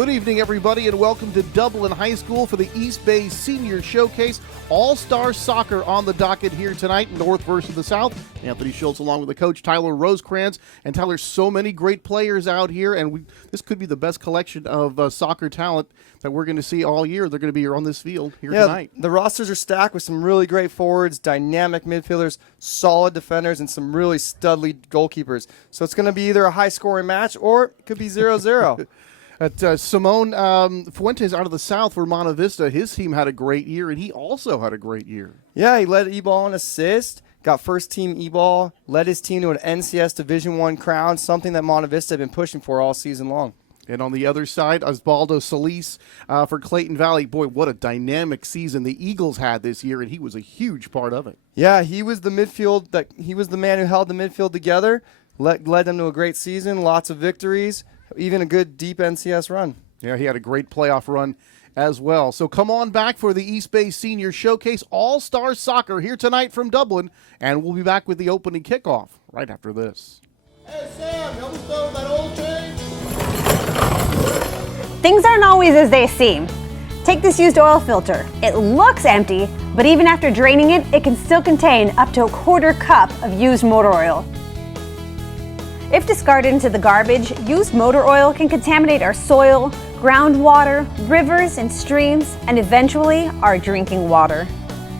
Good evening, everybody, and welcome to Dublin High School for the East Bay Senior Showcase. All-Star Soccer on the docket here tonight, North versus the South. Anthony Schultz along with the coach, Tyler Rosecrans. And Tyler, so many great players out here, and this could be the best collection of soccer talent that we're going to see all year. They're going to be here on this field here tonight. The rosters are stacked with some really great forwards, dynamic midfielders, solid defenders, and some really studly goalkeepers. So it's going to be either a high-scoring match or it could be 0-0. Simone Fuentes out of the South for Monte Vista. His team had a great year, and he also had a great year. Yeah, he led E-ball in assist, got first-team E-ball, led his team to an NCS Division I crown, something that Monte Vista had been pushing for all season long. And on the other side, Osvaldo Solis for Clayton Valley. Boy, what a dynamic season the Eagles had this year, and he was a huge part of it. Yeah, he was the man who held the midfield together, led them to a great season, lots of victories, even a good deep NCS run. Yeah, he had a great playoff run as well. So come on back for the East Bay Senior Showcase All-Star Soccer here tonight from Dublin, and we'll be back with the opening kickoff right after this. Hey, Sam, help me throw that oil change. Things aren't always as they seem. Take this used oil filter. It looks empty, but even after draining it, it can still contain up to a quarter cup of used motor oil. If discarded into the garbage, used motor oil can contaminate our soil, groundwater, rivers and streams, and eventually our drinking water.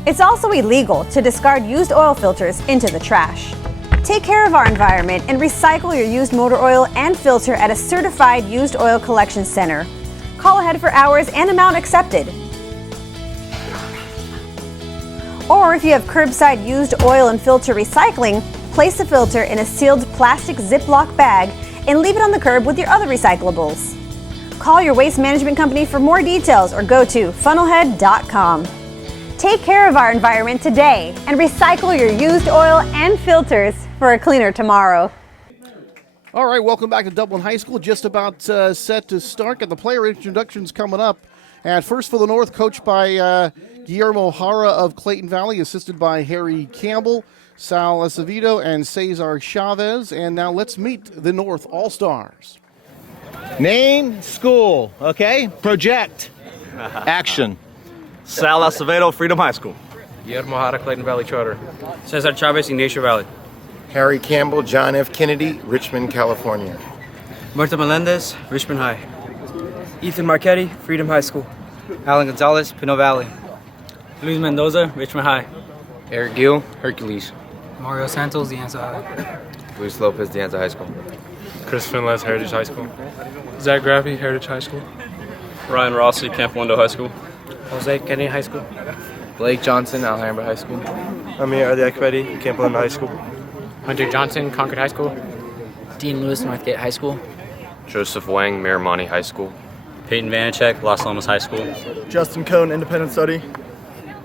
It's also illegal to discard used oil filters into the trash. Take care of our environment and recycle your used motor oil and filter at a certified used oil collection center. Call ahead for hours and amount accepted. Or if you have curbside used oil and filter recycling, place the filter in a sealed plastic Ziploc bag and leave it on the curb with your other recyclables. Call your waste management company for more details or go to funnelhead.com. Take care of our environment today and recycle your used oil and filters for a cleaner tomorrow. All right, welcome back to Dublin High School. Just about set to start. Got the player introductions coming up. And first for the North, coached by Guillermo Jara of Clayton Valley, assisted by Harry Campbell, Sal Acevedo, and Cesar Chavez. And now let's meet the North All-Stars. Name, school, okay? Project, action. Sal Acevedo, Freedom High School. Guillermo Jara, Clayton Valley Charter. Cesar Chavez, Ignacio Valley. Harry Campbell, John F. Kennedy, Richmond, California. Marta Melendez, Richmond High. Ethan Marchetti, Freedom High School. Alan Gonzalez, Pinot Valley. Luis Mendoza, Richmond High. Eric Gill, Hercules. Mario Santos, De Anza High. Luis Lopez, De Anza High School. Chris Finless, Heritage High School. Zach Graffy, Heritage High School. Ryan Rossi, Camp Wando High School. Jose Kennedy High School. Blake Johnson, Alhambra High School. Amir Adiakbedi, Camp Wando High School. Hunter Johnson, Concord High School. Dean Lewis, Northgate High School. Joseph Wang, Miramani High School. Peyton Vanacek, Los Alamos High School. Justin Cohn, Independent Study.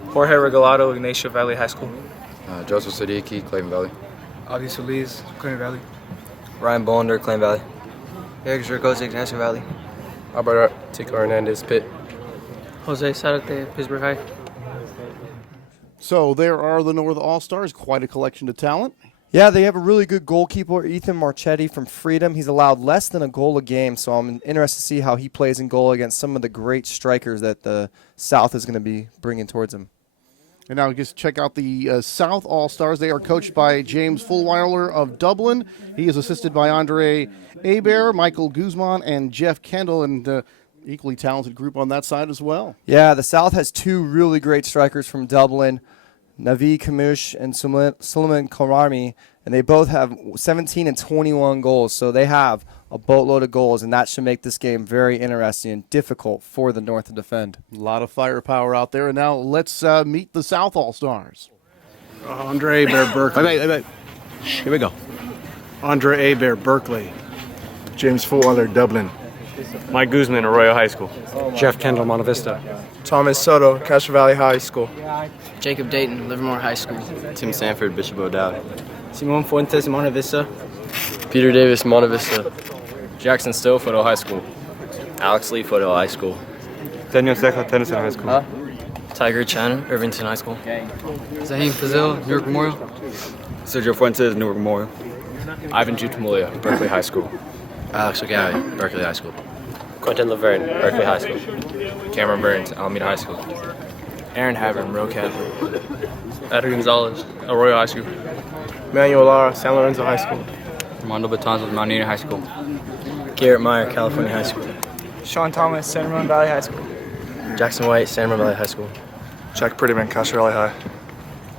Jorge Regalado, Ignacio Valley High School. Joseph Siddiqui, Clayton Valley. Avi Solis, Clayton Valley. Ryan Bolander, Clayton Valley. Eric Zergoza, Ignacio Valley. Albert Tico Hernandez, Pitt. Jose Sarate, Pittsburgh High. So there are the North All-Stars, quite a collection of talent. Yeah, they have a really good goalkeeper, Ethan Marchetti from Freedom. He's allowed less than a goal a game, so I'm interested to see how he plays in goal against some of the great strikers that the South is going to be bringing towards him. And now just check out the South All-Stars. They are coached by James Fulweiler of Dublin. He is assisted by Andre Hebert, Michael Guzman, and Jeff Kendall, and equally talented group on that side as well. Yeah, the South has two really great strikers from Dublin, Navi Kamush and Suleiman Karami, and they both have 17 and 21 goals, so they have a boatload of goals, and that should make this game very interesting and difficult for the North to defend. A lot of firepower out there, and now let's meet the South All-Stars. Andre Hebert, Berkeley. Wait. Here we go. Andre Hebert, Berkeley. James Fulweiler, Dublin. Mike Guzman, Arroyo High School. Jeff Kendall, Monte Vista. Thomas Soto, Castro Valley High School. Jacob Dayton, Livermore High School. Tim Sanford, Bishop O'Dowd. Simon Fuentes, Monte Vista. Peter Davis, Monte Vista. Jackson Stowe, Foothill High School. Alex Lee, Foothill High School. Daniel Seca, Tennyson High School. Tiger Chan, Irvington High School. Zahim Fazil, Newark Memorial. Sergio Fuentes, Newark Memorial. Ivan Jutamulya, Berkeley High School. Alex O'Galley, Berkeley High School. Quentin Laverne, Berkeley High School. Cameron Burns, Alameda High School. Aaron Havern, Roe Catholic. Eder Gonzalez, Arroyo High School. Manuel Lara, San Lorenzo High School. Armando Batanzas, Mount Union High School. Garrett Meyer, California High School. Sean Thomas, San Ramon Valley High School. Jackson White, San Ramon Valley High School. Jack Prettyman, Castro Valley High.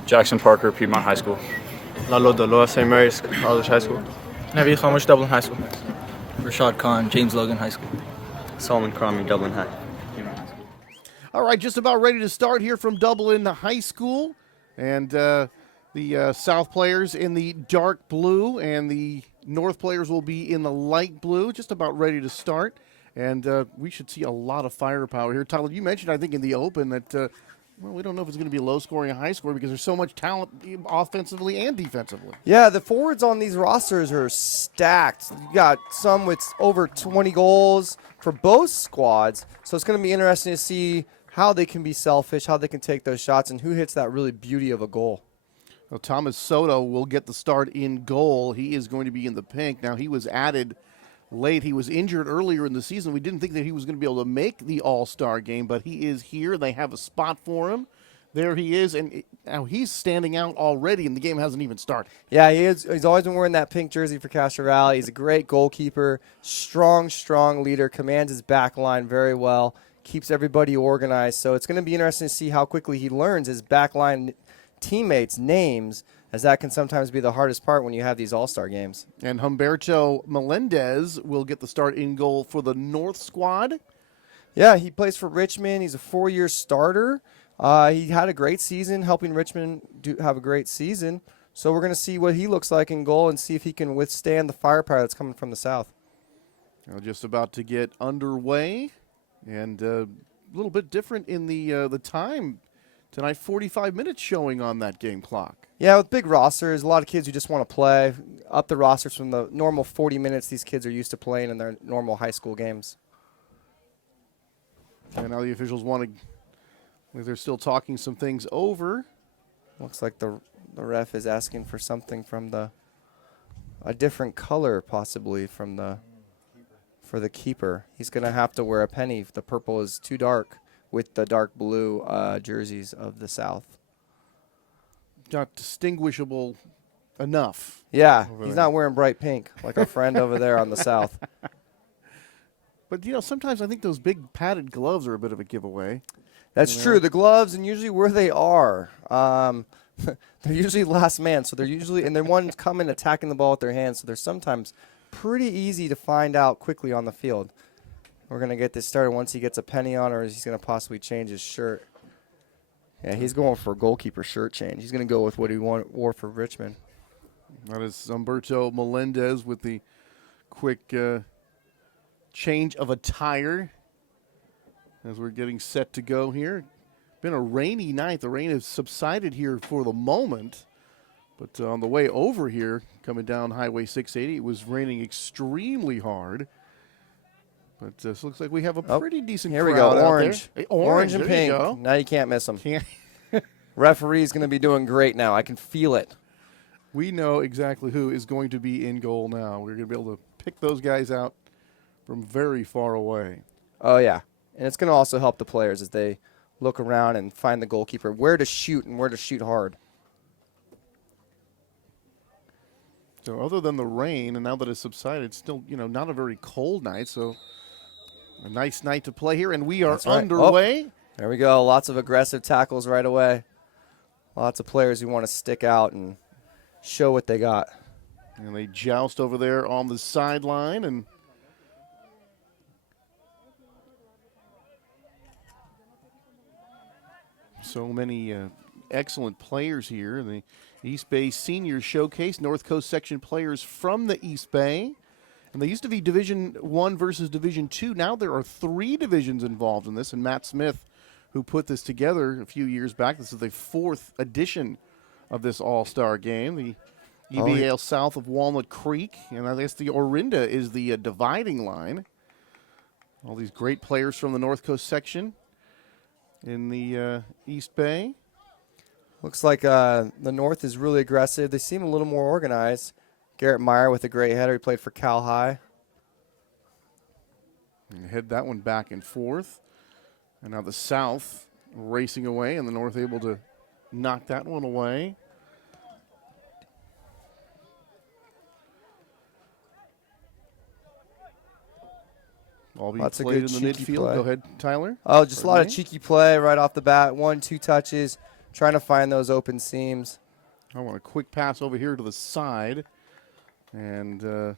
Jackson Parker, Piedmont High School. Lalo Doloa, St. Mary's College High School. Navi Khamush, Dublin High School. Rashad Khan, James Logan High School. Solomon Cromie, Dublin High. All right, just about ready to start here from Dublin High School. And the South players in the dark blue, and the North players will be in the light blue. Just about ready to start. And we should see a lot of firepower here. Tyler, you mentioned, I think, in the open that, well, we don't know if it's going to be low scoring or high scoring because there's so much talent offensively and defensively. Yeah, the forwards on these rosters are stacked. You got some with over 20 goals for both squads. So it's going to be interesting to see how they can be selfish, how they can take those shots, and who hits that really beauty of a goal. Well, Thomas Soto will get the start in goal. He is going to be in the pink. Now, he was added late. He was injured earlier in the season. We didn't think that he was going to be able to make the All-Star game, but he is here. They have a spot for him. There he is, and now he's standing out already, and the game hasn't even started. Yeah, he is. He's always been wearing that pink jersey for Castro Valley. He's a great goalkeeper, strong leader, commands his back line very well, keeps everybody organized. So it's going to be interesting to see how quickly he learns his back line teammates' names, as that can sometimes be the hardest part when you have these all-star games. And Humberto Melendez will get the start in goal for the North squad. Yeah, he plays for Richmond. He's a 4-year starter. He had a great season, helping Richmond have a great season. So we're going to see what he looks like in goal and see if he can withstand the firepower that's coming from the south. Well, just about to get underway, and a little bit different in the time tonight. 45 minutes showing on that game clock. Yeah, with big rosters, a lot of kids who just want to play. Up the rosters from the normal 40 minutes these kids are used to playing in their normal high school games. And now the officials want to, they're still talking some things over. Looks like the ref is asking for something from a different color possibly for the keeper. He's going to have to wear a penny if the purple is too dark with the dark blue jerseys of the South. Not distinguishable enough. Yeah, he's not wearing bright pink like our friend over there on the South. But, sometimes I think those big padded gloves are a bit of a giveaway. That's true. The gloves and usually where they are, they're usually last man. So they're usually, and they're ones coming attacking the ball with their hands. So they're sometimes pretty easy to find out quickly on the field. We're going to get this started once he gets a penny on, or he's going to possibly change his shirt. Yeah, he's going for a goalkeeper shirt change. He's going to go with what he wore for Richmond. That is Humberto Melendez with the quick change of attire as we're getting set to go here. Been a rainy night. The rain has subsided here for the moment. But on the way over here, coming down Highway 680, it was raining extremely hard. But this looks like we have a pretty decent crowd. Here we go, orange. Hey, orange and pink. Now you can't miss them. Referee's going to be doing great now. I can feel it. We know exactly who is going to be in goal now. We're going to be able to pick those guys out from very far away. Oh, yeah. And it's going to also help the players as they look around and find the goalkeeper, where to shoot and where to shoot hard. So other than the rain, and now that it's subsided, it's still, not a very cold night, so a nice night to play here, and we are underway. Oh, there we go. Lots of aggressive tackles right away. Lots of players who want to stick out and show what they got. And they joust over there on the sideline, and so many excellent players here. The East Bay Senior Showcase, North Coast Section players from the East Bay. And they used to be Division I versus Division II. Now there are 3 divisions involved in this, and Matt Smith, who put this together a few years back, this is the 4th edition of this all-star game. The EBAL south of Walnut Creek, and I guess the Orinda is the dividing line. All these great players from the North Coast Section in the East Bay. Looks like the North is really aggressive. They seem a little more organized. Garrett Meyer with a great header. He played for Cal High. And head that one back and forth. And now the South racing away, and the North able to knock that one away. All being Lots of played good in the cheeky midfield. play. Go ahead, Tyler. Oh, just a lot of me? cheeky play right off the bat. 1-2 touches, trying to find those open seams. I want a quick pass over here to the side. And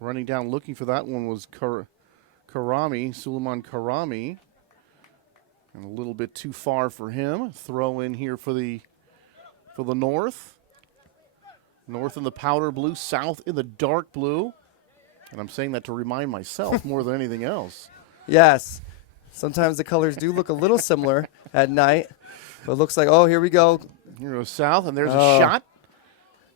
running down looking for that one was Suleiman Karami. And a little bit too far for him. Throw in here for the North. North in the powder blue, South in the dark blue. And I'm saying that to remind myself more than anything else. Yes. Sometimes the colors do look a little similar at night. But it looks like, oh, here we go. Here goes South, and there's a shot.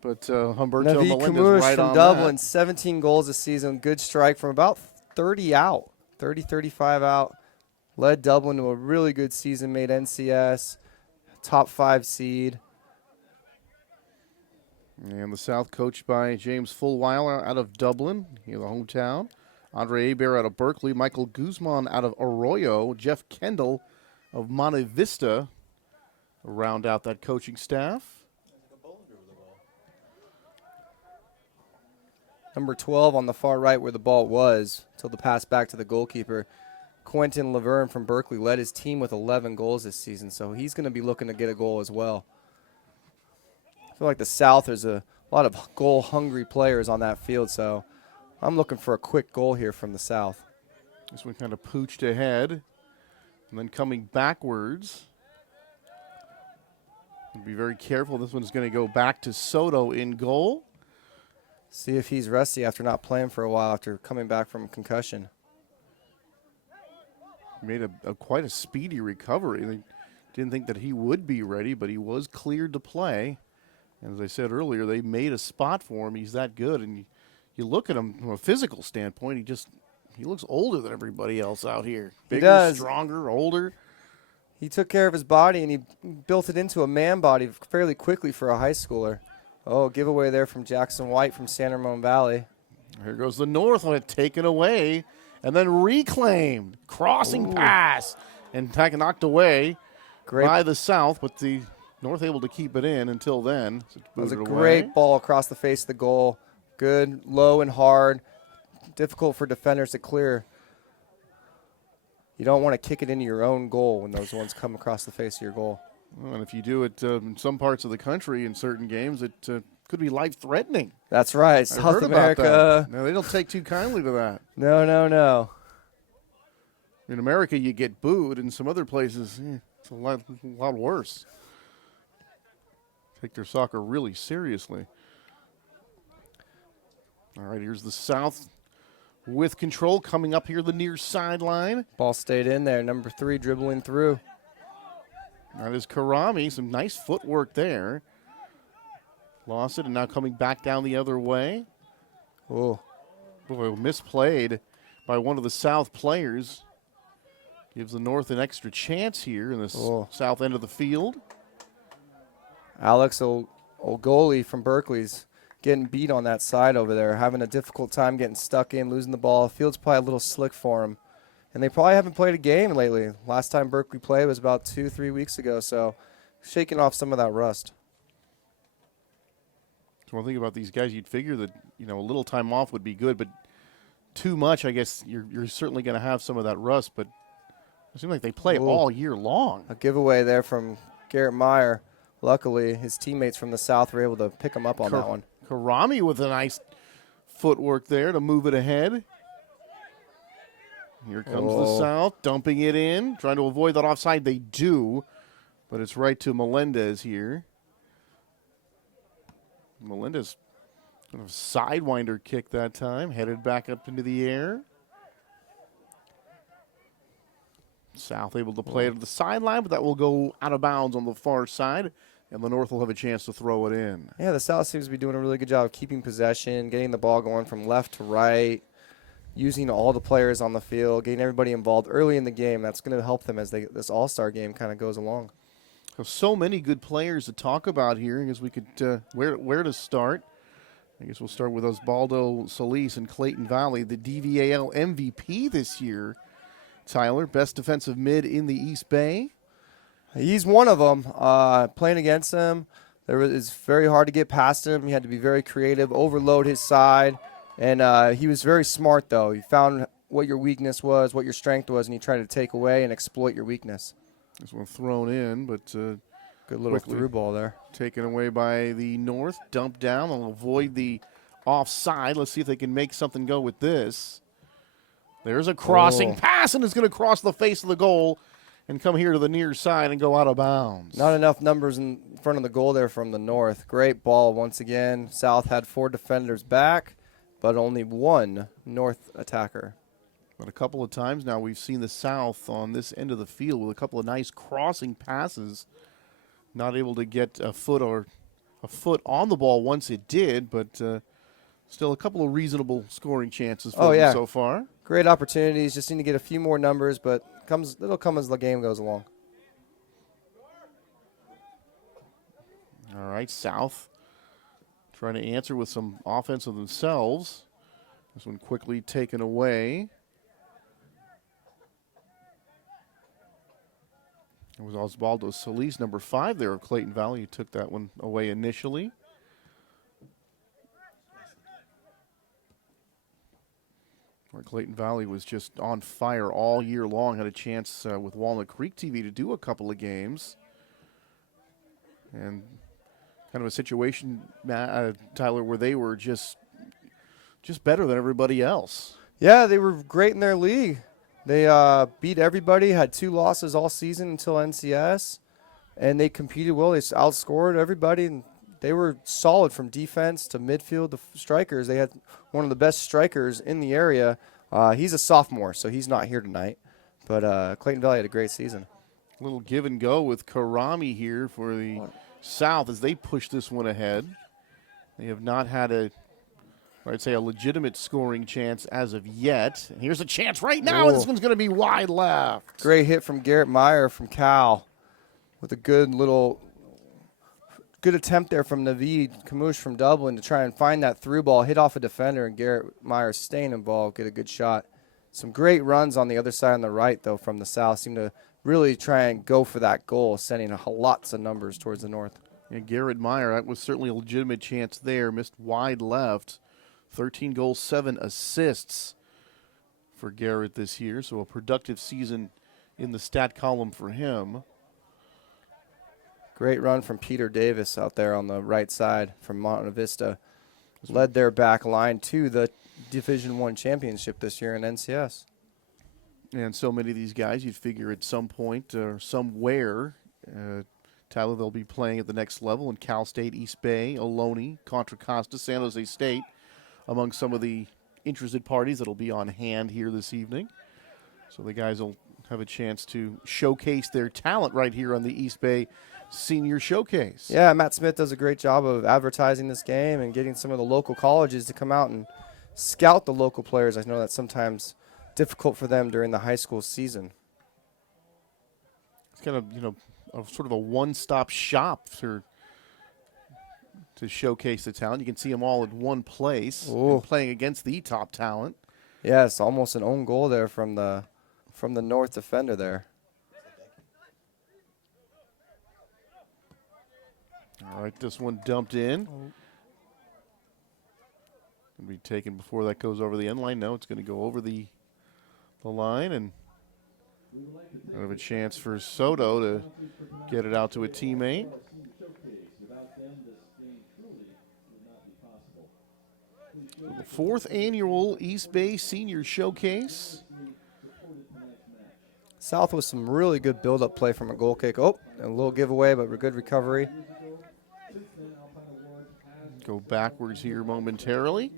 But Humberto Navi Melendez Kamush right from on Dublin, that. 17 goals this season. Good strike from about 30 out, 30, 35 out. Led Dublin to a really good season, made NCS, top 5 seed. And the South coached by James Fulweiler out of Dublin, the hometown. Andre Hebert out of Berkeley. Michael Guzman out of Arroyo. Jeff Kendall of Monte Vista round out that coaching staff. Number 12 on the far right where the ball was until the pass back to the goalkeeper. Quentin Laverne from Berkeley led his team with 11 goals this season, so he's going to be looking to get a goal as well. I feel like the South, there's a lot of goal-hungry players on that field, so I'm looking for a quick goal here from the South. This one kind of pooched ahead and then coming backwards. Be very careful. This one's going to go back to Soto in goal. See if he's rusty after not playing for a while after coming back from concussion. Made quite a speedy recovery. They didn't think that he would be ready, but he was cleared to play. And as I said earlier, they made a spot for him. He's that good. And you look at him from a physical standpoint, he looks older than everybody else out here. Bigger, stronger, older. He took care of his body, and he built it into a man body fairly quickly for a high schooler. Oh, giveaway there from Jackson White from San Ramon Valley. Here goes the North on it, taken away and then reclaimed. Crossing pass and knocked away by the South, but the North able to keep it in until then. So it was a great ball across the face of the goal. Good, low and hard. Difficult for defenders to clear. You don't want to kick it into your own goal when those ones come across the face of your goal. Well, and if you do it in some parts of the country in certain games, it could be life-threatening. That's right. South America. No, they don't take too kindly to that. No. In America, you get booed. In some other places, it's a lot worse. Take their soccer really seriously. All right, here's the South with control coming up here the near sideline. Ball stayed in there. Number 3 dribbling through. That is Karami. Some nice footwork there. Lost it, and now coming back down the other way. Oh, boy, misplayed by one of the South players. Gives the North an extra chance here in the south end of the field. Alex Ogoli from Berkeley's getting beat on that side over there, having a difficult time getting stuck in, losing the ball. Field's probably a little slick for him. And they probably haven't played a game lately. Last time Berkeley played was about 2-3 weeks ago, so shaking off some of that rust. So one thing about these guys, you'd figure that a little time off would be good, but too much, I guess you're certainly going to have some of that rust. But it seems like they play all year long. A giveaway there from Garrett Meyer. Luckily, his teammates from the South were able to pick him up on that one. Karami with a nice footwork there to move it ahead. Here comes the South, dumping it in, trying to avoid that offside. They do, but it's right to Melendez here. Melendez kind of sidewinder kick that time, headed back up into the air. South able to play it to the sideline, but that will go out of bounds on the far side, and the North will have a chance to throw it in. Yeah, the South seems to be doing a really good job of keeping possession, getting the ball going from left to right, using all the players on the field, getting everybody involved early in the game. That's going to help them as this all-star game kind of goes along. So many good players to talk about here. I guess we could where to start. I guess we'll start with Osvaldo Solis in Clayton Valley, the DVAL MVP this year. Tyler, best defensive mid in the East Bay. He's one of them. Playing against him, it's very hard to get past him. He had to be very creative, overload his side, and he was very smart, though. He found what your weakness was, what your strength was, and he tried to take away and exploit your weakness. This one thrown in, but good little through ball there. Taken away by the North, dumped down. They'll avoid the offside. Let's see if they can make something go with this. There's a crossing pass, and it's going to cross the face of the goal and come here to the near side and go out of bounds. Not enough numbers in front of the goal there from the North. Great ball once again. South had 4 defenders back, but only 1 North attacker. But a couple of times now we've seen the South on this end of the field with a couple of nice crossing passes. Not able to get a foot on the ball once it did, but still a couple of reasonable scoring chances for them so far. Great opportunities. Just need to get a few more numbers, but it'll come as the game goes along. All right, South trying to answer with some offense of themselves. This one quickly taken away. It was Osvaldo Solis, number 5 there of Clayton Valley, who took that one away initially. Where Clayton Valley was just on fire all year long, had a chance with Walnut Creek TV to do a couple of games. And kind of a situation, Tyler, where they were just better than everybody else. Yeah, they were great in their league. They beat everybody, had 2 losses all season until NCS, and they competed well. They outscored everybody, and they were solid from defense to midfield to strikers. They had one of the best strikers in the area. He's a sophomore, so he's not here tonight, but Clayton Valley had a great season. A little give and go with Karami here for the South as they push this one ahead. They have not had a legitimate scoring chance as of yet. And here's a chance right now, and this one's going to be wide left. Great hit from Garrett Meyer from Cal with a good attempt there from Naveed Kamush from Dublin to try and find that through ball, hit off a defender, and Garrett Meyer staying involved, get a good shot. Some great runs on the other side on the right, though, from the South. Seem to really try and go for that goal, sending lots of numbers towards the North. And Garrett Meyer, that was certainly a legitimate chance there, missed wide left. 13 goals, 7 assists for Garrett this year, so a productive season in the stat column for him. Great run from Peter Davis out there on the right side from Monte Vista. Led their back line to the Division I championship this year in NCS. And so many of these guys, you'd figure at some point or somewhere, Tyler, they'll be playing at the next level in Cal State, East Bay, Ohlone, Contra Costa, San Jose State, among some of the interested parties that'll be on hand here this evening. So the guys will have a chance to showcase their talent right here on the East Bay Senior Showcase. Yeah, Matt Smith does a great job of advertising this game and getting some of the local colleges to come out and scout the local players. I know that's sometimes difficult for them during the high school season. It's kind of, sort of a one-stop shop to showcase the talent. You can see them all in one place and playing against the top talent. Yes, almost an own goal there from the North defender there. All right, this one dumped in. Going to be taken before that goes over the end line. No, it's going to go over the line, and have a chance for Soto to get it out to a teammate. The 4th annual East Bay Senior Showcase. South with some really good build-up play from a goal kick. Oh, a little giveaway, but a good recovery. Go backwards here momentarily.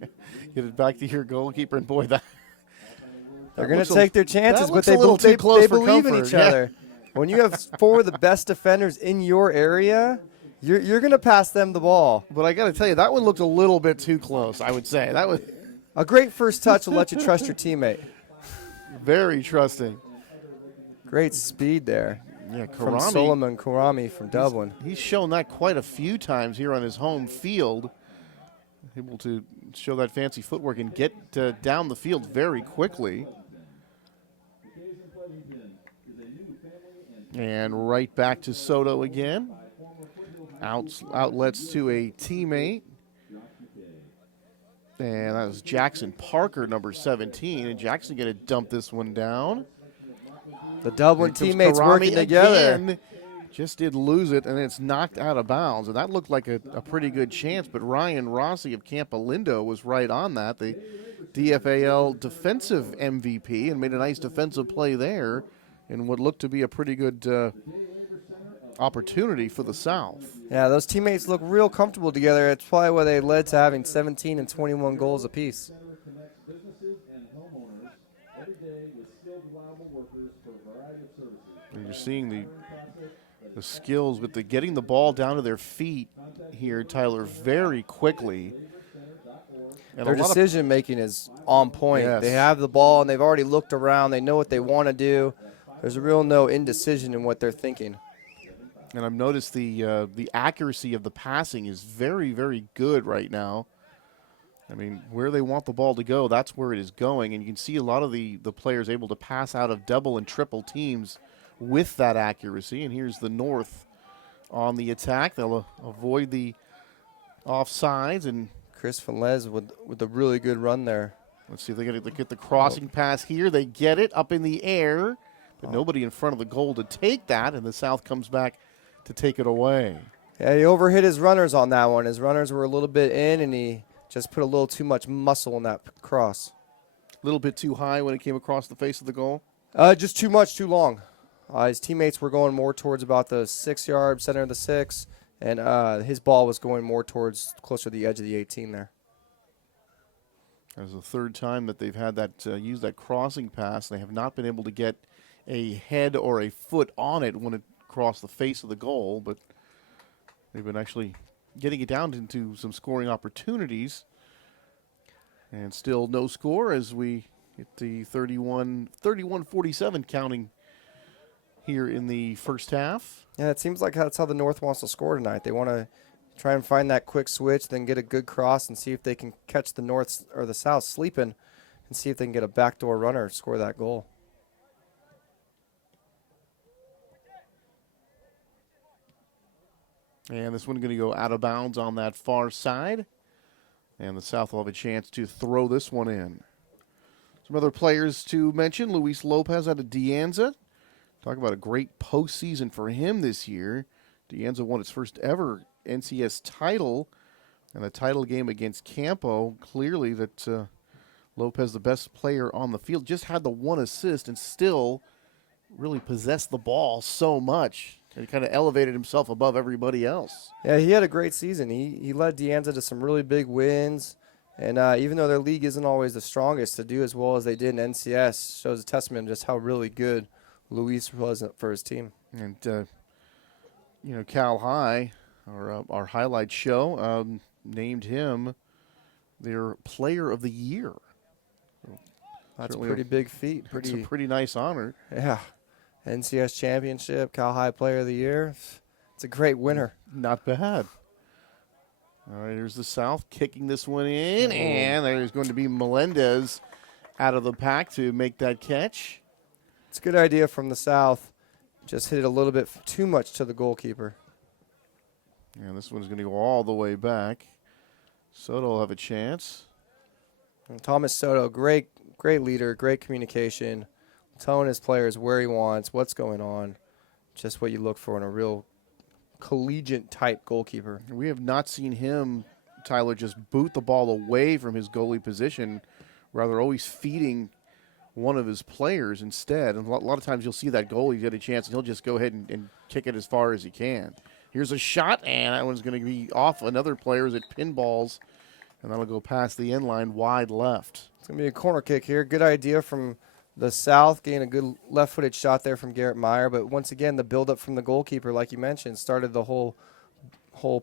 Get it back to your goalkeeper, and boy, they're going to take their chances, but they believe in each other. When you have 4 of the best defenders in your area, you're going to pass them the ball. But I got to tell you, that one looked a little bit too close, I would say. That was a great first touch will let you trust your teammate. Very trusting. Great speed there. Yeah, from Solomon Karami from Dublin. He's shown that quite a few times here on his home field. Able to show that fancy footwork and get down the field very quickly. And right back to Soto again. Outlets to a teammate. And that was Jackson Parker, number 17. And Jackson going to dump this one down. The Dublin teammates working together. Again. Just did lose it, and it's knocked out of bounds. And that looked like a pretty good chance, but Ryan Rossi of Campolindo was right on that, the DFAL defensive MVP, and made a nice defensive play there in what looked to be a pretty good opportunity for the South. Yeah, those teammates look real comfortable together. It's probably why they led to having 17 and 21 goals apiece. And you're seeing the skills with the getting the ball down to their feet here, Tyler, very quickly. And their decision making is on point. Yes. They have the ball and they've already looked around. They know what they want to do. There's a real no indecision in what they're thinking. And I've noticed the accuracy of the passing is very, very good right now. I mean, where they want the ball to go, that's where it is going. And you can see a lot of the players able to pass out of double and triple teams with that accuracy. And here's the North on the attack. They'll avoid the offsides. And Chris Finlez with a really good run there. Let's see if they get the crossing pass here. They get it up in the air, but nobody in front of the goal to take that, and the South comes back to take it away. Yeah, he overhit his runners on that one. His runners were a little bit in, and he just put a little too much muscle in that cross. A little bit too high when it came across the face of the goal? Just too much, too long. His teammates were going more towards about the 6-yard, center of the 6, and his ball was going more towards closer to the edge of the 18 there. That's the third time that they've had that use that crossing pass. They have not been able to get a head or a foot on it when it crossed the face of the goal, but they've been actually getting it down into some scoring opportunities. And still no score as we hit the 31-47 counting here in the first half. Yeah, it seems like that's how the North wants to score tonight. They want to try and find that quick switch, then get a good cross and see if they can catch the North or the South sleeping and see if they can get a backdoor runner to score that goal. And this one going to go out of bounds on that far side. And the South will have a chance to throw this one in. Some other players to mention. Luis Lopez out of De Anza. Talk about a great postseason for him this year. De Anza won its first ever NCS title. And the title game against Campo. Clearly that Lopez, the best player on the field, just had the one assist and still really possessed the ball so much. He kind of elevated himself above everybody else. Yeah, he had a great season. He led De Anza to some really big wins. And even though their league isn't always the strongest, to do as well as they did in NCS shows a testament to just how really good Luis was for his team. And, Cal High, our highlight show, named him their player of the year. So that's a pretty big feat. It's a pretty nice honor. Yeah. NCS Championship, Cal High Player of the Year. It's a great winner. Not bad. All right, here's the South kicking this one in, and there's going to be Melendez out of the pack to make that catch. It's a good idea from the South. Just hit it a little bit too much to the goalkeeper. And this one's going to go all the way back. Soto will have a chance. And Thomas Soto, great leader, great communication, telling his players where he wants, what's going on, just what you look for in a real collegiate-type goalkeeper. We have not seen him, Tyler, just boot the ball away from his goalie position, rather always feeding one of his players instead. And a lot of times you'll see that goalie get a chance, and he'll just go ahead and kick it as far as he can. Here's a shot, and that one's going to be off another player as it pinballs, and that'll go past the end line wide left. It's going to be a corner kick here. Good idea from the South, getting a good left-footed shot there from Garrett Meyer. But once again, the build-up from the goalkeeper, like you mentioned, started the whole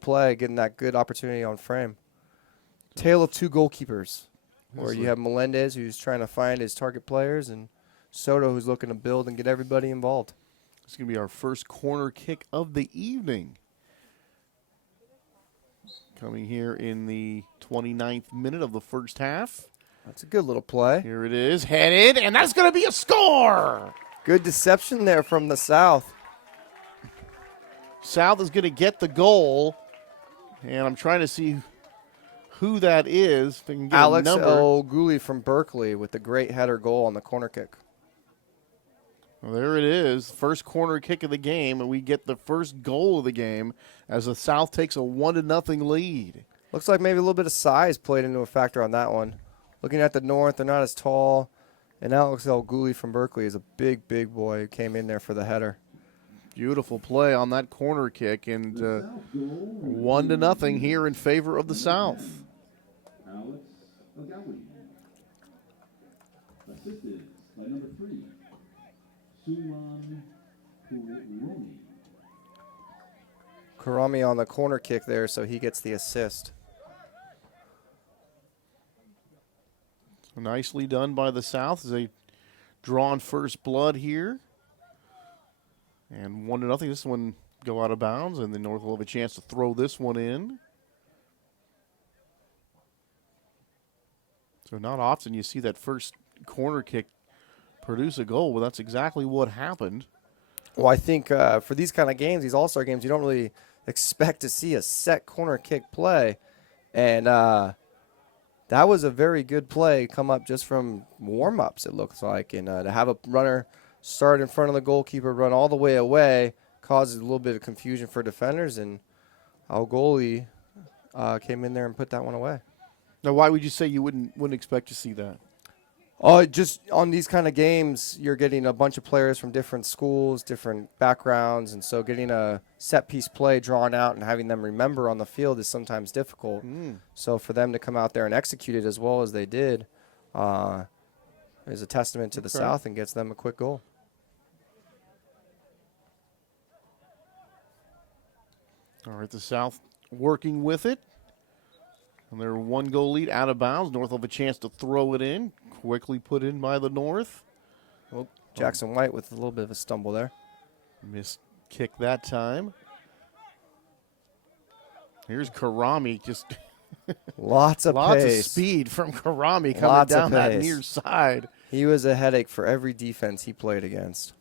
play, getting that good opportunity on frame. Tale of two goalkeepers, where you have Melendez, who's trying to find his target players, and Soto, who's looking to build and get everybody involved. It's going to be our first corner kick of the evening. Coming here in the 29th minute of the first half. That's a good little play. Here it is, headed, and that's going to be a score. Good deception there from the South. South is going to get the goal, and I'm trying to see who that is. If I can get Alex a number. O'Gooley from Berkeley with the great header goal on the corner kick. Well, there it is, first corner kick of the game, and we get the first goal of the game as the South takes a 1-0 lead. Looks like maybe a little bit of size played into a factor on that one. Looking at the North, they're not as tall, and Alex O'Gooley from Berkeley is a big, big boy who came in there for the header. Beautiful play on that corner kick, and 1-0 here in favor of the South. Alex O'Gooley. Assisted by number 3. Karami on the corner kick there, so he gets the assist. Nicely done by the South as they draw on first blood here. And 1-0. This one go out of bounds, and the North will have a chance to throw this one in. So not often you see that first corner kick produce a goal, but that's exactly what happened. Well, I think for these kind of games, these all-star games, you don't really expect to see a set corner kick play. And that was a very good play come up just from warm-ups, it looks like. And to have a runner start in front of the goalkeeper, run all the way away, causes a little bit of confusion for defenders. And our goalie came in there and put that one away. Now, why would you say you wouldn't expect to see that? Just on these kind of games, you're getting a bunch of players from different schools, different backgrounds, and so getting a set-piece play drawn out and having them remember on the field is sometimes difficult. So for them to come out there and execute it as well as they did is a testament to the South and gets them a quick goal. All right, the South working with it. And their 1-goal lead out of bounds. North will have a chance to throw it in. Quickly put in by the North. Oh, Jackson White with a little bit of a stumble there. Missed kick that time. Here's Karami, just lots of speed from Karami coming down that near side. He was a headache for every defense he played against.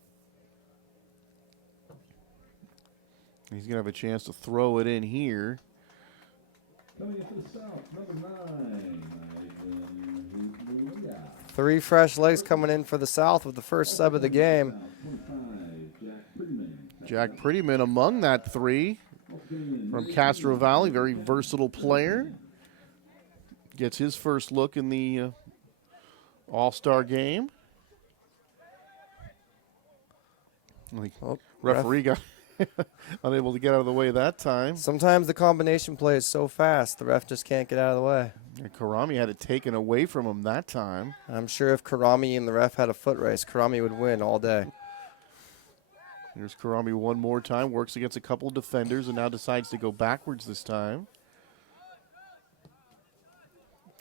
He's going to have a chance to throw it in here. Coming into the South, number 9. 3 fresh legs coming in for the South with the first sub of the game. Jack Prettyman among that 3 from Castro Valley, very versatile player. Gets his first look in the All-Star game. Referee got unable to get out of the way that time. Sometimes the combination play is so fast, the ref just can't get out of the way. And Karami had it taken away from him that time. I'm sure if Karami and the ref had a foot race, Karami would win all day. Here's Karami one more time, works against a couple of defenders, and now decides to go backwards this time.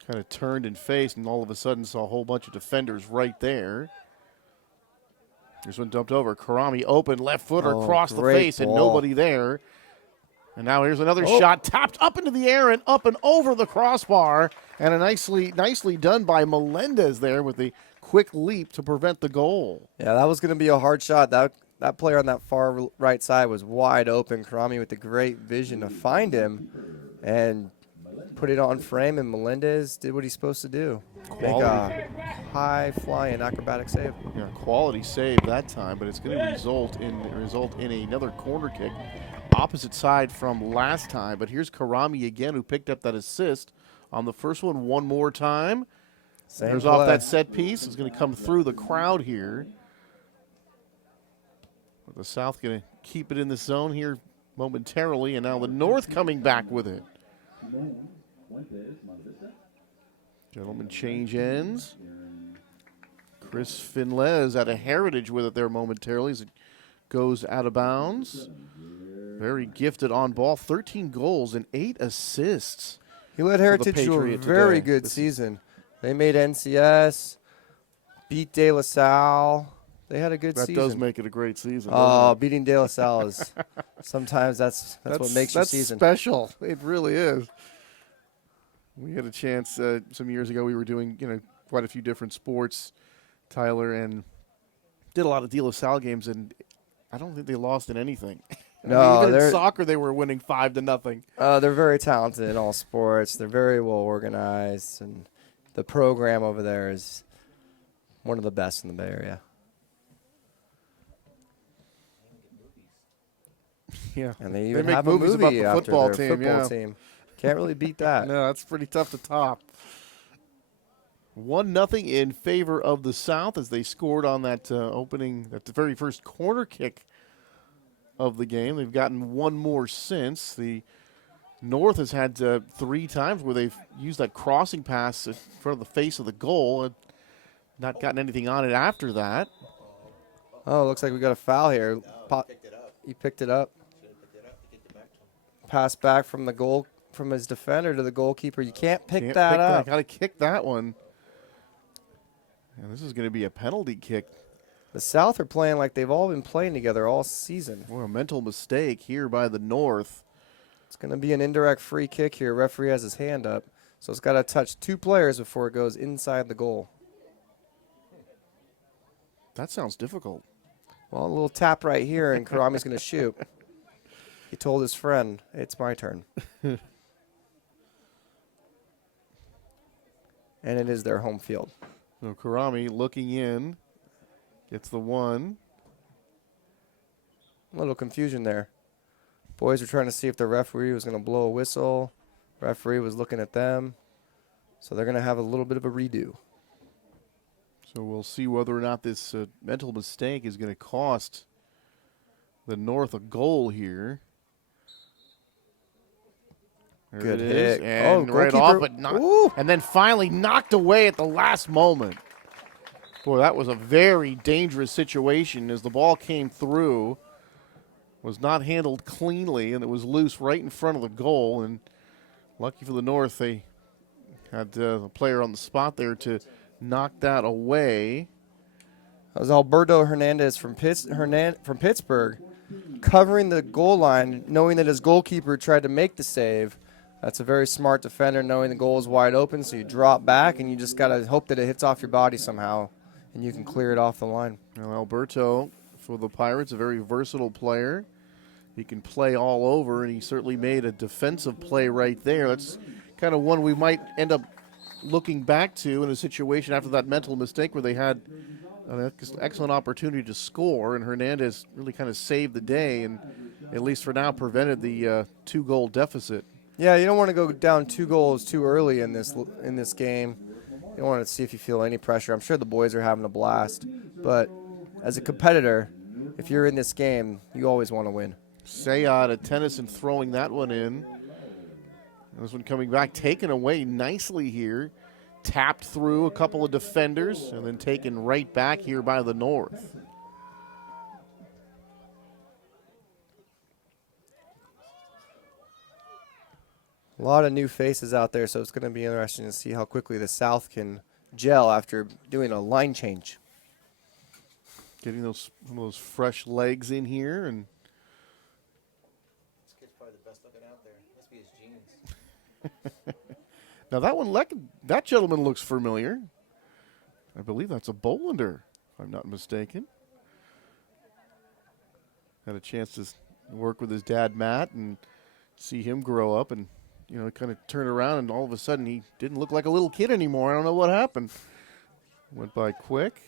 Kind of turned and faced, and all of a sudden saw a whole bunch of defenders right there. Here's one dumped over. Karami open, left footer across the face, and nobody there. And now here's another shot, tapped up into the air and up and over the crossbar. And a nicely done by Melendez there with the quick leap to prevent the goal. Yeah, that was going to be a hard shot. That player on that far right side was wide open. Karami with the great vision to find him and put it on frame, and Melendez did what he's supposed to do. Make a high-flying acrobatic save. Yeah, quality save that time, but it's going to result in another corner kick. Opposite side from last time, but here's Karami again, who picked up that assist on the first one more time. There's off that set piece. It's going to come through the crowd here. But the South going to keep it in the zone here momentarily, and now the North coming back with it. Gentlemen change ends. Chris Finlez at a Heritage with it there momentarily as it goes out of bounds. Very gifted on ball, 13 goals and 8 assists. He led Heritage to a very good season. They made NCS, beat De La Salle, They had a good season. That does make it a great season. Oh, beating De La Salle is sometimes that's what makes your season. That's special. It really is. We had a chance some years ago. We were doing quite a few different sports, Tyler, and did a lot of De La Salle games, and I don't think they lost in anything. No, even in soccer they were winning 5-0. They're very talented in all sports. They're very well organized, and the program over there is one of the best in the Bay Area. Yeah, and they even make have movies a movie about the football after their team. football team. Can't really beat that. No, that's pretty tough to top. 1-0 in favor of the South as they scored on that the very first corner kick of the game. They've gotten one more since. The North has had 3 times where they've used that crossing pass in front of the face of the goal and not gotten anything on it after that. Oh, looks like we got a foul here. He picked it up. Pass back from the goal, from his defender to the goalkeeper. You can't pick that up. Got to kick that one. And this is going to be a penalty kick. The South are playing like they've all been playing together all season. Well, a mental mistake here by the North. It's going to be an indirect free kick here. Referee has his hand up. So it's got to touch 2 players before it goes inside the goal. That sounds difficult. Well, a little tap right here, and Karami's going to shoot. He told his friend, it's my turn. And it is their home field. So Karami looking in. Gets the one. A little confusion there. Boys were trying to see if the referee was going to blow a whistle. Referee was looking at them. So they're going to have a little bit of a redo. So we'll see whether or not this mental mistake is going to cost the North a goal here. There Good it hit. is. And right off, but and then finally knocked away at the last moment. Boy, that was a very dangerous situation as the ball came through. Was not handled cleanly, and it was loose right in front of the goal. And lucky for the North, they had a player on the spot there to knock that away. That was Alberto Hernandez from Pittsburgh covering the goal line, knowing that his goalkeeper tried to make the save. That's a very smart defender, knowing the goal is wide open, so you drop back, and you just got to hope that it hits off your body somehow, and you can clear it off the line. Well, Alberto, for the Pirates, a very versatile player. He can play all over, and he certainly made a defensive play right there. That's kind of one we might end up looking back to in a situation after that mental mistake where they had an excellent opportunity to score, and Hernandez really kind of saved the day and, at least for now, prevented the 2-goal deficit. Yeah, you don't want to go down 2 goals too early in this game. You don't want to see if you feel any pressure. I'm sure the boys are having a blast. But as a competitor, if you're in this game, you always want to win. Sayad at Tennyson throwing that one in. This one coming back, taken away nicely here. Tapped through a couple of defenders and then taken right back here by the North. A lot of new faces out there, so it's going to be interesting to see how quickly the South can gel after doing a line change. Getting some of those fresh legs in here. And this kid's probably the best looking out there. Must be his genes. Now that gentleman looks familiar. I believe that's a Bolander, if I'm not mistaken. Had a chance to work with his dad, Matt, and see him grow up and, kind of turn around, and all of a sudden he didn't look like a little kid anymore. I don't know what happened. Went by quick.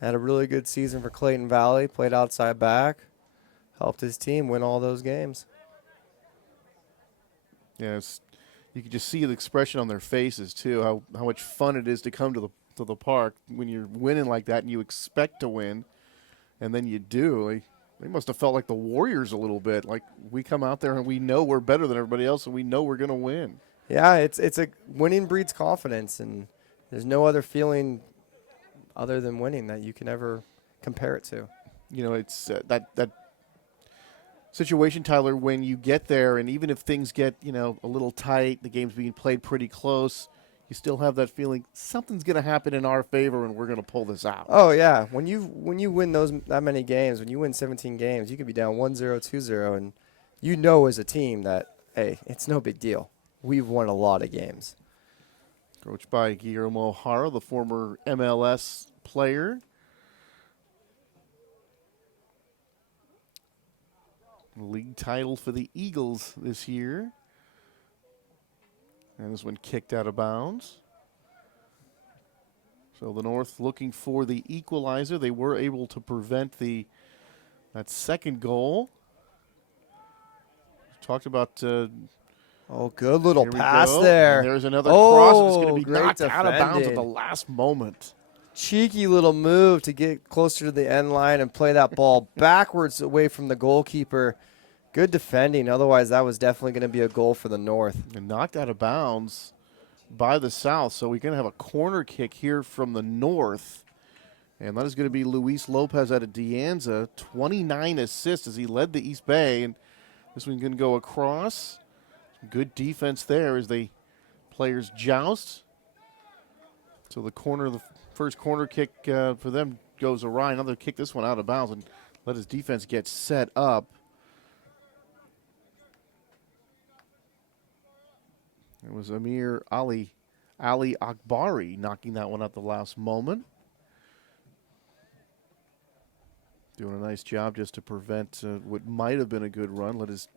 Had a really good season for Clayton Valley, played outside back, helped his team win all those games. Yes, you can just see the expression on their faces too, how much fun it is to come to the park when you're winning like that and you expect to win, and then you do. They must have felt like the Warriors a little bit. Like, we come out there and we know we're better than everybody else and we know we're going to win. Yeah, it's a winning breeds confidence, and there's no other feeling other than winning that you can ever compare it to. It's that situation, Tyler, when you get there and even if things get, a little tight, the game's being played pretty close, you still have that feeling something's going to happen in our favor and we're going to pull this out. Oh, yeah. When you win that many games, when you win 17 games, you can be down 1-0, 2-0, and you know as a team that, hey, it's no big deal. We've won a lot of games. Coached by Guillermo O'Hara, the former MLS player. League title for the Eagles this year. And this one kicked out of bounds. So the North looking for the equalizer. They were able to prevent that second goal. Talked about... good little pass there. And there's another cross. It's going to be great knocked out of bounds at defending. the last moment. Cheeky little move to get closer to the end line and play that ball backwards away from the goalkeeper. Good defending. Otherwise, that was definitely going to be a goal for the North. And knocked out of bounds by the South. So we're going to have a corner kick here from the North. And that is going to be Luis Lopez out of De Anza. 29 assists as he led the East Bay. And this one's going to go across. Good defense there as the players joust. So the first corner kick for them goes awry. Now they'll kick this one out of bounds and let his defense get set up. It was Amir Ali Akbari knocking that one out the last moment. Doing a nice job just to prevent what might have been a good run. Let his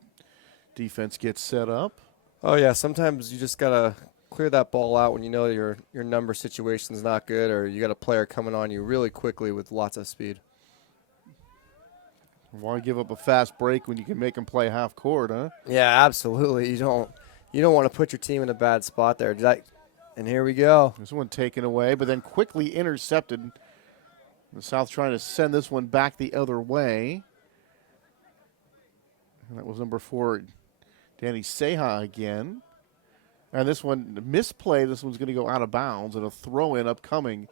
defense get set up. Oh, yeah. Sometimes you just got to clear that ball out when you know your number situation's not good, or you got a player coming on you really quickly with lots of speed. You want to give up a fast break when you can make them play half court, huh? Yeah, absolutely. You don't want to put your team in a bad spot there. And here we go. This one taken away, but then quickly intercepted. The South trying to send this one back the other way. And that was number 4, Danny Seha again. And this one, misplay, this one's going to go out of bounds, and a throw-in upcoming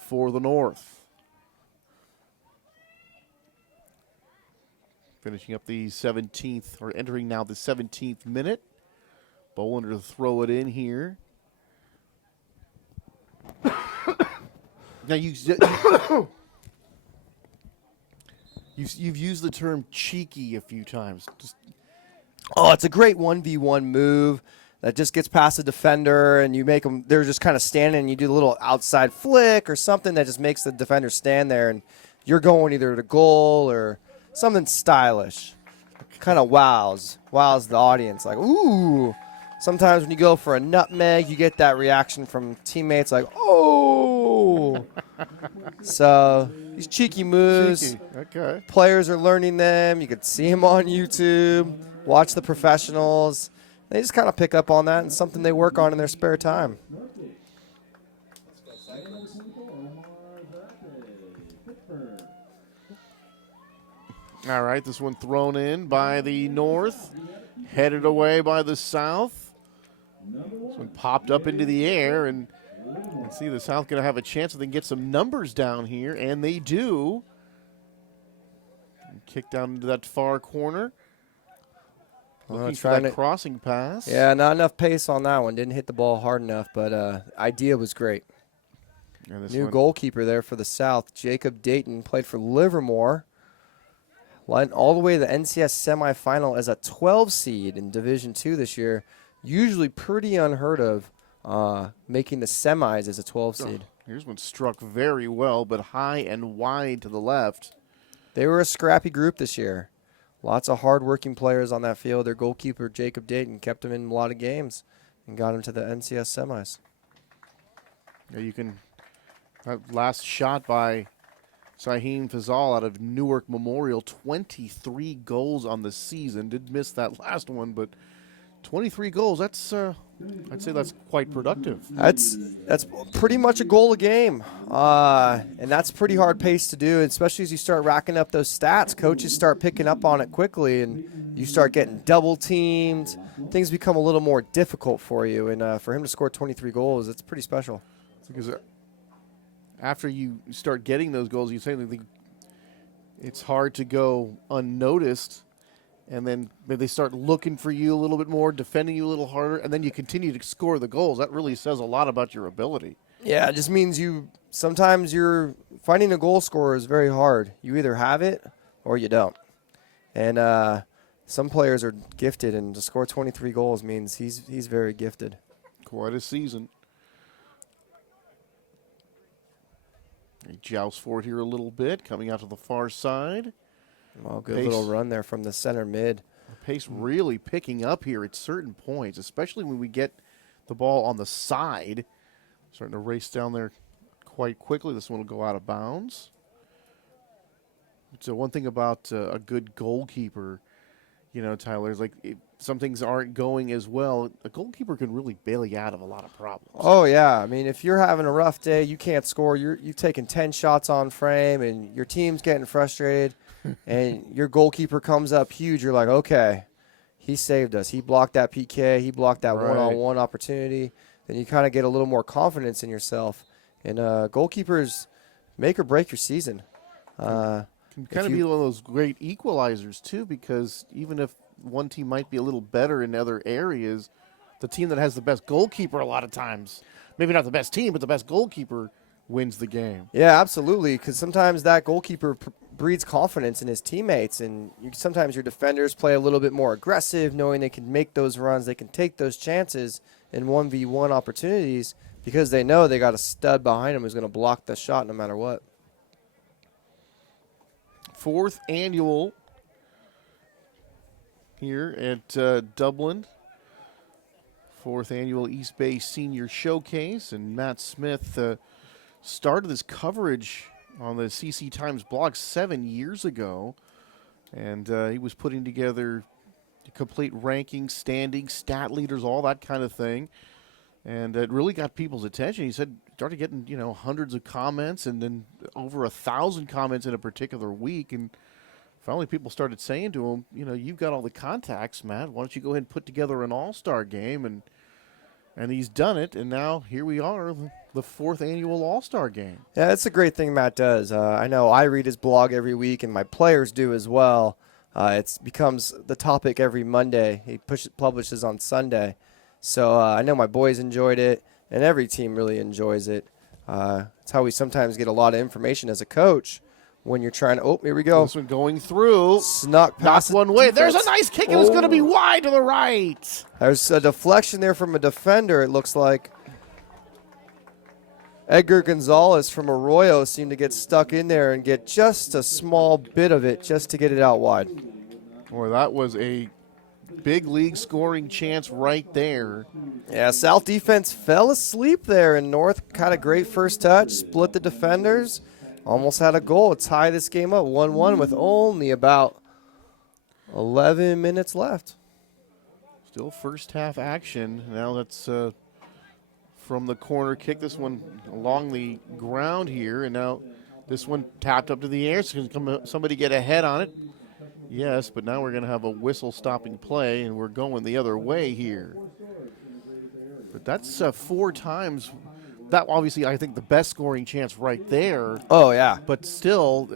for the North. Finishing up the 17th, or entering now the 17th minute. Bolander to throw it in here. Now you've used the term cheeky a few times. It's a great 1v1 move that just gets past the defender, and you make them, they're just kind of standing, and you do a little outside flick or something that just makes the defender stand there, and you're going either to goal or something stylish. Kind of wows the audience. Like, ooh. Sometimes when you go for a nutmeg, you get that reaction from teammates like, oh. So these cheeky moves, okay. Players are learning them. You could see them on YouTube, watch the professionals. They just kind of pick up on that, and something they work on in their spare time. All right, this one thrown in by the North, headed away by the South. This one popped up into the air, and let's see, the South going to have a chance if they can get some numbers down here, and they do. And kick down into that far corner. Looking for that crossing pass. Yeah, not enough pace on that one. Didn't hit the ball hard enough, but idea was great. New goalkeeper there for the South, Jacob Dayton, played for Livermore. Went all the way to the NCS semifinal as a 12 seed in Division II this year. Usually pretty unheard of, making the semis as a 12 seed. Here's one struck very well, but high and wide to the left. They were a scrappy group this year. Lots of hard-working players on that field. Their goalkeeper, Jacob Dayton, kept them in a lot of games and got them to the NCS semis. Yeah, you can. That last shot by Saheem Fazal out of Newark Memorial, 23 goals on the season. Did miss that last one, but 23 goals, that's I'd say that's quite productive. That's pretty much a goal a game, and that's pretty hard pace to do, especially as you start racking up those stats. Coaches start picking up on it quickly, and you start getting double teamed. Things become a little more difficult for you, and for him to score 23 goals, it's pretty special. Because after you start getting those goals, you say it's hard to go unnoticed and then maybe they start looking for you a little bit more, defending you a little harder, and then you continue to score the goals. That really says a lot about your ability. Yeah, it just means sometimes you're finding a goal scorer is very hard. You either have it or you don't. And some players are gifted, and to score 23 goals means he's very gifted. Quite a season. They joust for it here a little bit, coming out to the far side. Well, good little run there from the center mid. The pace really picking up here at certain points, especially when we get the ball on the side. Starting to race down there quite quickly. This one will go out of bounds. So one thing about a good goalkeeper, Tyler, is like some things aren't going as well. A goalkeeper can really bail you out of a lot of problems. Oh, yeah. I mean, if you're having a rough day, you can't score, you've taken 10 shots on frame, and your team's getting frustrated, and your goalkeeper comes up huge, you're like, okay, he saved us. He blocked that PK. He blocked that one-on-one opportunity. Then you kind of get a little more confidence in yourself. And goalkeepers make or break your season. Can kind of be one of those great equalizers, too, because even if one team might be a little better in other areas, the team that has the best goalkeeper a lot of times, maybe not the best team, but the best goalkeeper wins the game. Yeah, absolutely, because sometimes that goalkeeper breeds confidence in his teammates, and sometimes your defenders play a little bit more aggressive, knowing they can make those runs, they can take those chances in 1v1 opportunities because they know they got a stud behind them who's going to block the shot no matter what. Fourth annual here at Dublin. Fourth annual East Bay Senior Showcase, and Matt Smith started this coverage on the CC Times blog 7 years ago, and he was putting together complete rankings, standings, stat leaders, all that kind of thing, and it really got people's attention. He said started getting hundreds of comments, and then over 1,000 comments in a particular week, and finally people started saying to him, you've got all the contacts, Matt. Why don't you go ahead and put together an all-star game? And he's done it, and now here we are, the fourth annual all-star game. Yeah, that's a great thing Matt does. I know I read his blog every week, and my players do as well. It becomes the topic every Monday. He publishes on Sunday. So I know my boys enjoyed it, and every team really enjoys it. It's how we sometimes get a lot of information as a coach when you're trying to – oh, here we go. This one going through. Snuck past one way. There's a nice kick. It was going to be wide to the right. There's a deflection there from a defender, it looks like. Edgar Gonzalez from Arroyo seemed to get stuck in there and get just a small bit of it just to get it out wide. Boy, that was a big league scoring chance right there. Yeah, South defense fell asleep there, and North had a great first touch, split the defenders, almost had a goal to tie this game up 1-1 with only about 11 minutes left. Still first half action. Now that's from the corner kick. This one along the ground here, and now this one tapped up to the air. So can somebody get ahead on it? Yes, but now we're going to have a whistle stopping play, and we're going the other way here. But that's 4 times. That obviously, I think, the best scoring chance right there. Oh, yeah. But still,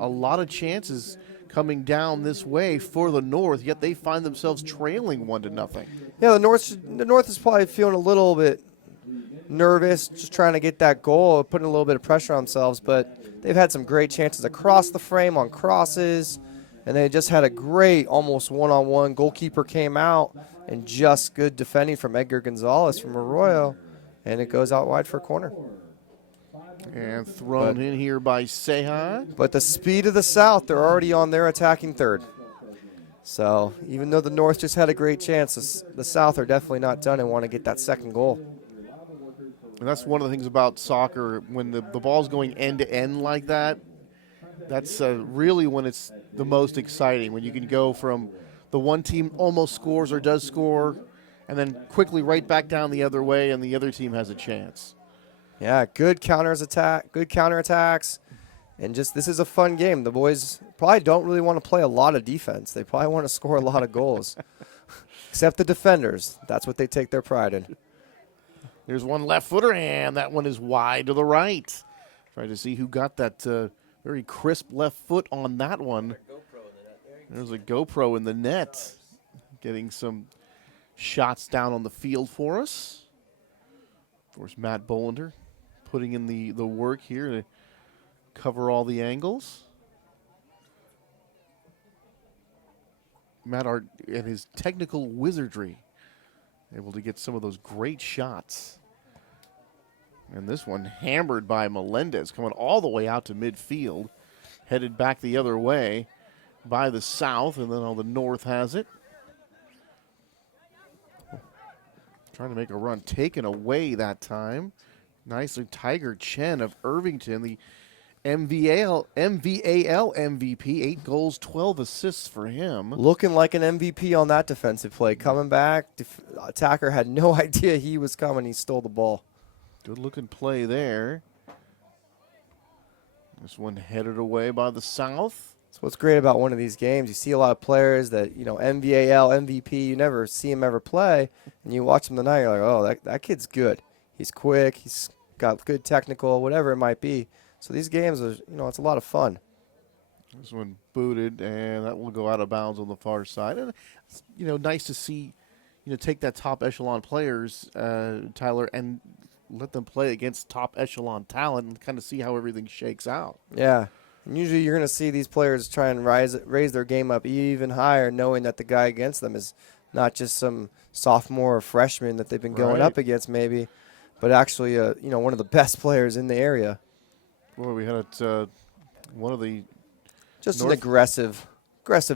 a lot of chances coming down this way for the North, yet they find themselves trailing 1-0. Yeah, the North is probably feeling a little bit nervous, just trying to get that goal, putting a little bit of pressure on themselves, but they've had some great chances across the frame on crosses, and they just had a great almost one-on-one. Goalkeeper came out, and just good defending from Edgar Gonzalez from Arroyo, and it goes out wide for a corner. And thrown in here by Seha. But the speed of the South, they're already on their attacking third. So even though the North just had a great chance, the South are definitely not done and want to get that second goal. And that's one of the things about soccer, when the ball's going end-to-end like that, that's really when it's the most exciting, when you can go from the one team almost scores or does score, and then quickly right back down the other way, and the other team has a chance. Yeah, good counterattacks, and just this is a fun game. The boys probably don't really want to play a lot of defense. They probably want to score a lot of goals, except the defenders. That's what they take their pride in. There's one left footer, and that one is wide to the right. Trying to see who got that very crisp left foot on that one. There's a GoPro in the net, getting some shots down on the field for us. Of course, Matt Bolander putting in the work here to cover all the angles. Matt Art and his technical wizardry able to get some of those great shots. And this one hammered by Melendez, coming all the way out to midfield, headed back the other way by the south, and then on the north has it. Trying to make a run, taken away that time. Nicely, Tiger Chen of Irvington, the MVAL MVP, 8 goals, 12 assists for him. Looking like an MVP on that defensive play. Coming back, attacker had no idea he was coming. He stole the ball. Good looking play there. This one headed away by the south. That's what's great about one of these games. You see a lot of players that, MVAL, MVP, you never see him ever play. And you watch him tonight, you're like, oh, that kid's good. He's quick. He's got good technical, whatever it might be. So these games are, it's a lot of fun. This one booted, and that will go out of bounds on the far side. And, it's, nice to see, take that top echelon players, Tyler, and let them play against top echelon talent and kind of see how everything shakes out. Yeah. And usually you're going to see these players try and raise their game up even higher, knowing that the guy against them is not just some sophomore or freshman that they've been going up against maybe, but actually, one of the best players in the area. Well, we had one of the just an aggressive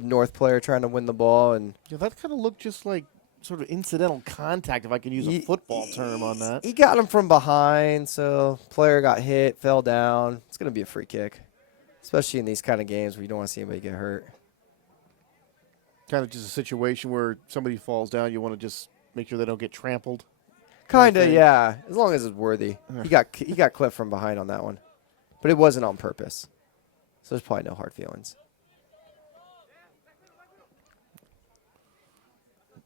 North player trying to win the ball, and that kind of looked just like sort of incidental contact, if I can use a football term on that. He got him from behind, so player got hit, fell down. It's going to be a free kick, especially in these kind of games where you don't want to see anybody get hurt. Kind of just a situation where somebody falls down, you want to just make sure they don't get trampled. Kind of, yeah, as long as it's worthy. He got clipped from behind on that one, but it wasn't on purpose, so there's probably no hard feelings.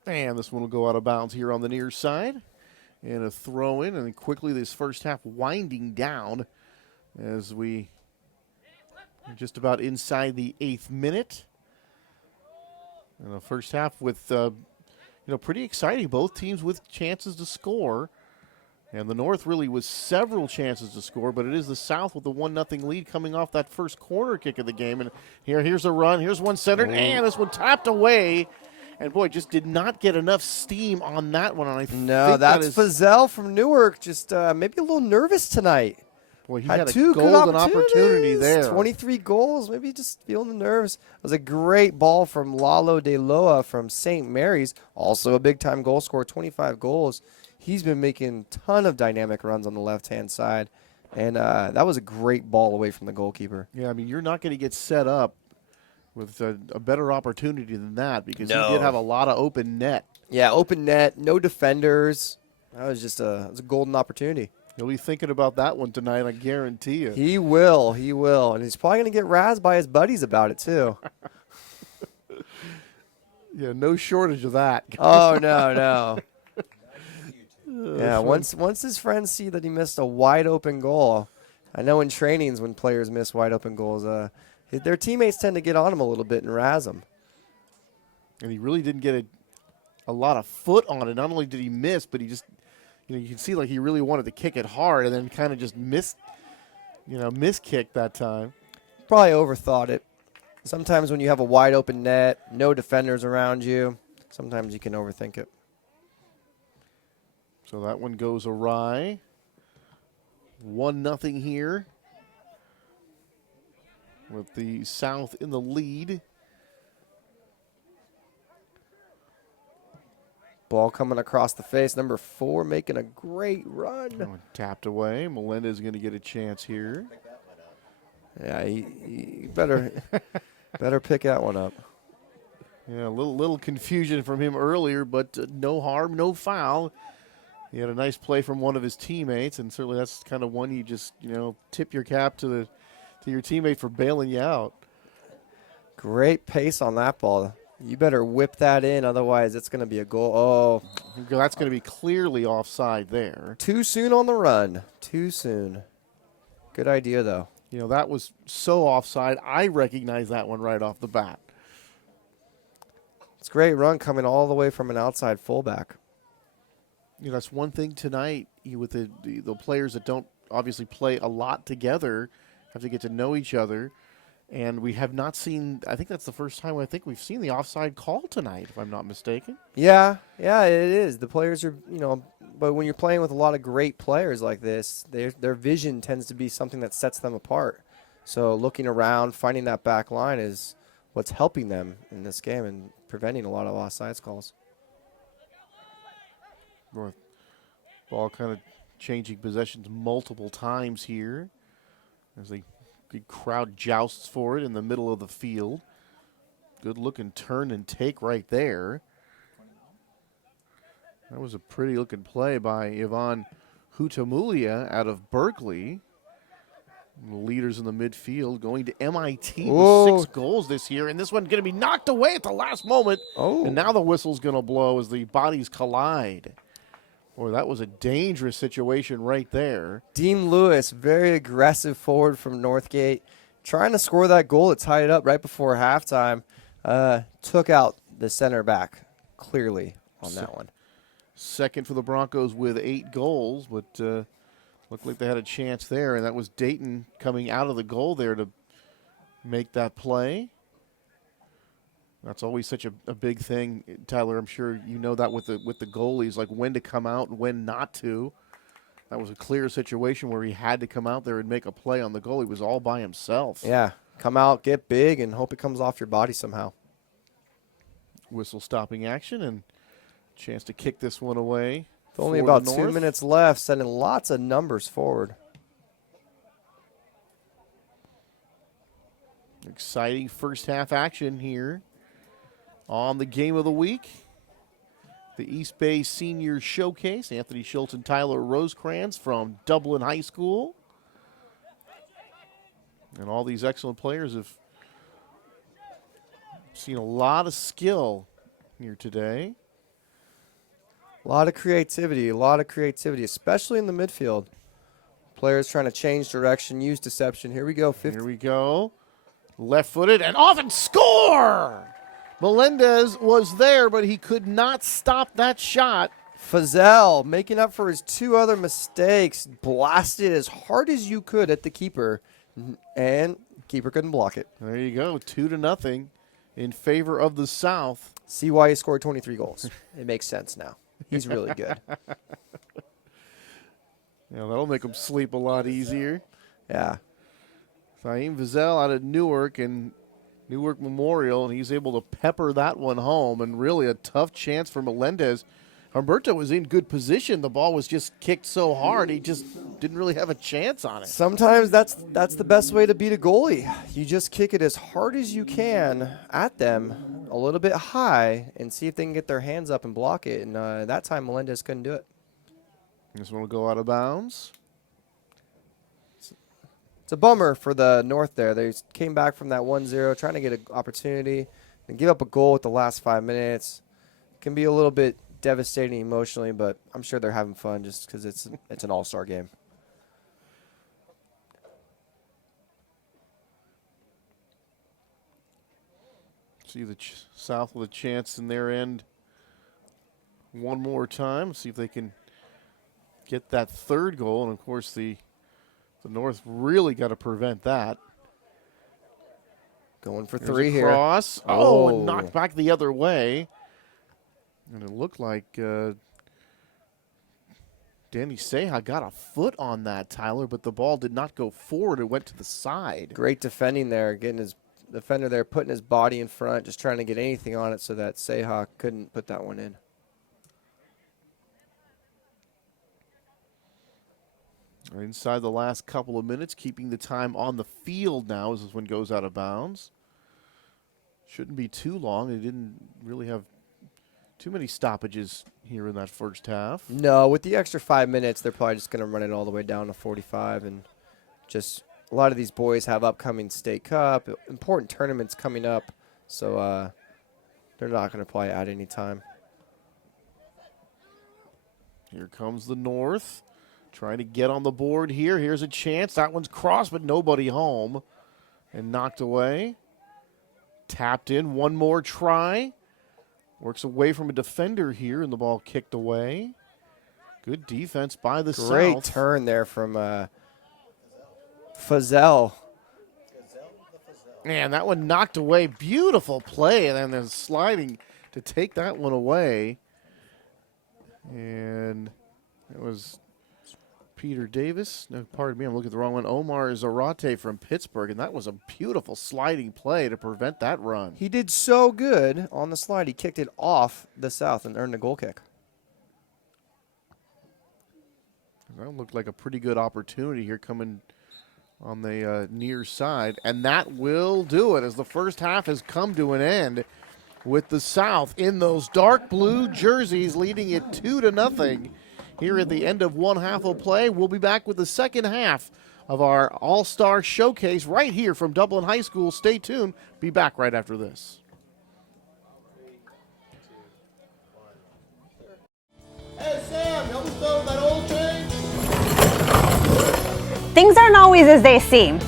And this one will go out of bounds here on the near side. And a throw in, and then quickly this first half winding down as we are just about inside the 8th minute. And the first half with, pretty exciting. Both teams with chances to score. And the North really with several chances to score, but it is the South with the 1-0 lead coming off that first corner kick of the game. And here's a run. Here's one centered, and this one tapped away. And, boy, just did not get enough steam on that one. And that's Fazell from Newark, just maybe a little nervous tonight. Boy, he had a golden opportunity there. 23 goals, maybe just feeling the nerves. It was a great ball from Lalo De Loa from St. Mary's, also a big-time goal scorer, 25 goals. He's been making a ton of dynamic runs on the left-hand side. And that was a great ball away from the goalkeeper. Yeah, I mean, you're not going to get set up with a better opportunity than that because he did have a lot of open net. Yeah, open net, no defenders. That was just a golden opportunity. He'll be thinking about that one tonight, I guarantee you. He will. And he's probably going to get razzed by his buddies about it, too. Yeah, no shortage of that. Oh, no. Yeah, once his friends see that he missed a wide-open goal, I know in trainings when players miss wide-open goals, their teammates tend to get on him a little bit and razz him. And he really didn't get a lot of foot on it. Not only did he miss, but he just, you can see like he really wanted to kick it hard and then kind of just miskicked that time. Probably overthought it. Sometimes when you have a wide open net, no defenders around you, sometimes you can overthink it. So that one goes awry. 1-0 here, with the South in the lead. Ball coming across the face. Number 4 making a great run. Tapped away. Melendez is going to get a chance here. Yeah, he better pick that one up. Yeah, a little confusion from him earlier, but no harm, no foul. He had a nice play from one of his teammates, and certainly that's kind of one you just tip your cap to your teammate for bailing you out. Great pace on that ball. You better whip that in, otherwise it's going to be a goal. Oh, that's going to be clearly offside there. Too soon on the run. Too soon. Good idea, though. That was so offside. I recognize that one right off the bat. It's a great run coming all the way from an outside fullback. You know, that's one thing tonight with the players that don't obviously play a lot together, have to get to know each other. And we have not seen, I think that's the first time we've seen the offside call tonight, if I'm not mistaken. Yeah, it is. The players are, but when you're playing with a lot of great players like this, their vision tends to be something that sets them apart. So looking around, finding that back line is what's helping them in this game and preventing a lot of offsides calls. North ball kind of changing possessions multiple times here as the good crowd jousts for it in the middle of the field. Good looking turn and take right there. That was a pretty looking play by Ivan Hutamulia out of Berkeley. The leaders in the midfield going to MIT with 6 goals this year, and this one going to be knocked away at the last moment. And now the whistle's going to blow as the bodies collide. Boy, that was a dangerous situation right there. Dean Lewis, very aggressive forward from Northgate, trying to score that goal to tie it up right before halftime. Took out the center back clearly on that one. Second for the Broncos with 8 goals, but looked like they had a chance there, and that was Dayton coming out of the goal there to make that play. That's always such a big thing, Tyler. I'm sure you know that with the goalies, like when to come out and when not to. That was a clear situation where he had to come out there and make a play on the goal. He was all by himself. Yeah, come out, get big, and hope it comes off your body somehow. Whistle stopping action and chance to kick this one away. With only about 2 minutes left, sending lots of numbers forward. Exciting first half action here on the game of the week. The East Bay Senior Showcase. Anthony Schultz and Tyler Rosecrans from Dublin High School. And all these excellent players have seen a lot of skill here today. A lot of creativity, especially in the midfield. Players trying to change direction, use deception. Here we go. Here we go. Left-footed and off and score! Melendez was there, but he could not stop that shot. Fazell making up for his 2 other mistakes. Blasted as hard as you could at the keeper, and keeper couldn't block it. There you go, 2-0 in favor of the South. See why he scored 23 goals. It makes sense now. He's really good. Yeah, that'll make him sleep a lot easier. Yeah. Thaim Fazell out of Newark and Newark Memorial, and he's able to pepper that one home, and really a tough chance for Melendez. Humberto was in good position. The ball was just kicked so hard, he just didn't really have a chance on it. Sometimes that's the best way to beat a goalie. You just kick it as hard as you can at them, a little bit high, and see if they can get their hands up and block it. And that time Melendez couldn't do it. This one will go out of bounds. It's a bummer for the North there. They came back from that 1-0, trying to get an opportunity, and give up a goal at the last 5 minutes. Can be a little bit devastating emotionally, but I'm sure they're having fun just because it's an all-star game. See the South with a chance in their end one more time. See if they can get that 3rd goal, and of course the North really got to prevent that. Going for There's 3 here. Cross. Oh, and knocked back the other way. And it looked like Danny Seha got a foot on that, Tyler, but the ball did not go forward. It went to the side. Great defending there, getting his defender there, putting his body in front, just trying to get anything on it so that Seha couldn't put that one in. Inside the last couple of minutes, keeping the time on the field now as this one goes out of bounds. Shouldn't be too long. They didn't really have too many stoppages here in that first half. No, with the extra 5 minutes, they're probably just going to run it all the way down to 45. And just a lot of these boys have upcoming state cup, important tournaments coming up. So they're not going to probably add any time. Here comes the North. Trying to get on the board here. Here's a chance. That one's crossed, but nobody home. And knocked away. Tapped in. One more try. Works away from a defender here, and the ball kicked away. Good defense by the South. Great turn there from Fazell. Man, that one knocked away. Beautiful play, and then sliding to take that one away. And it was Peter Davis. No, pardon me, I'm looking at the wrong one. Omar Zarate from Pittsburgh, and that was a beautiful sliding play to prevent that run. He did so good on the slide. He kicked it off the South and earned a goal kick. That looked like a pretty good opportunity here coming on the near side, and that will do it as the first half has come to an end with the South in those dark blue jerseys leading it 2-0 here at the end of one half of play. We'll be back with the second half of our All-Star Showcase right here from Dublin High School. Stay tuned. Be back right after this. Hey, Sam, help me throw that old change. Things aren't always as they seem.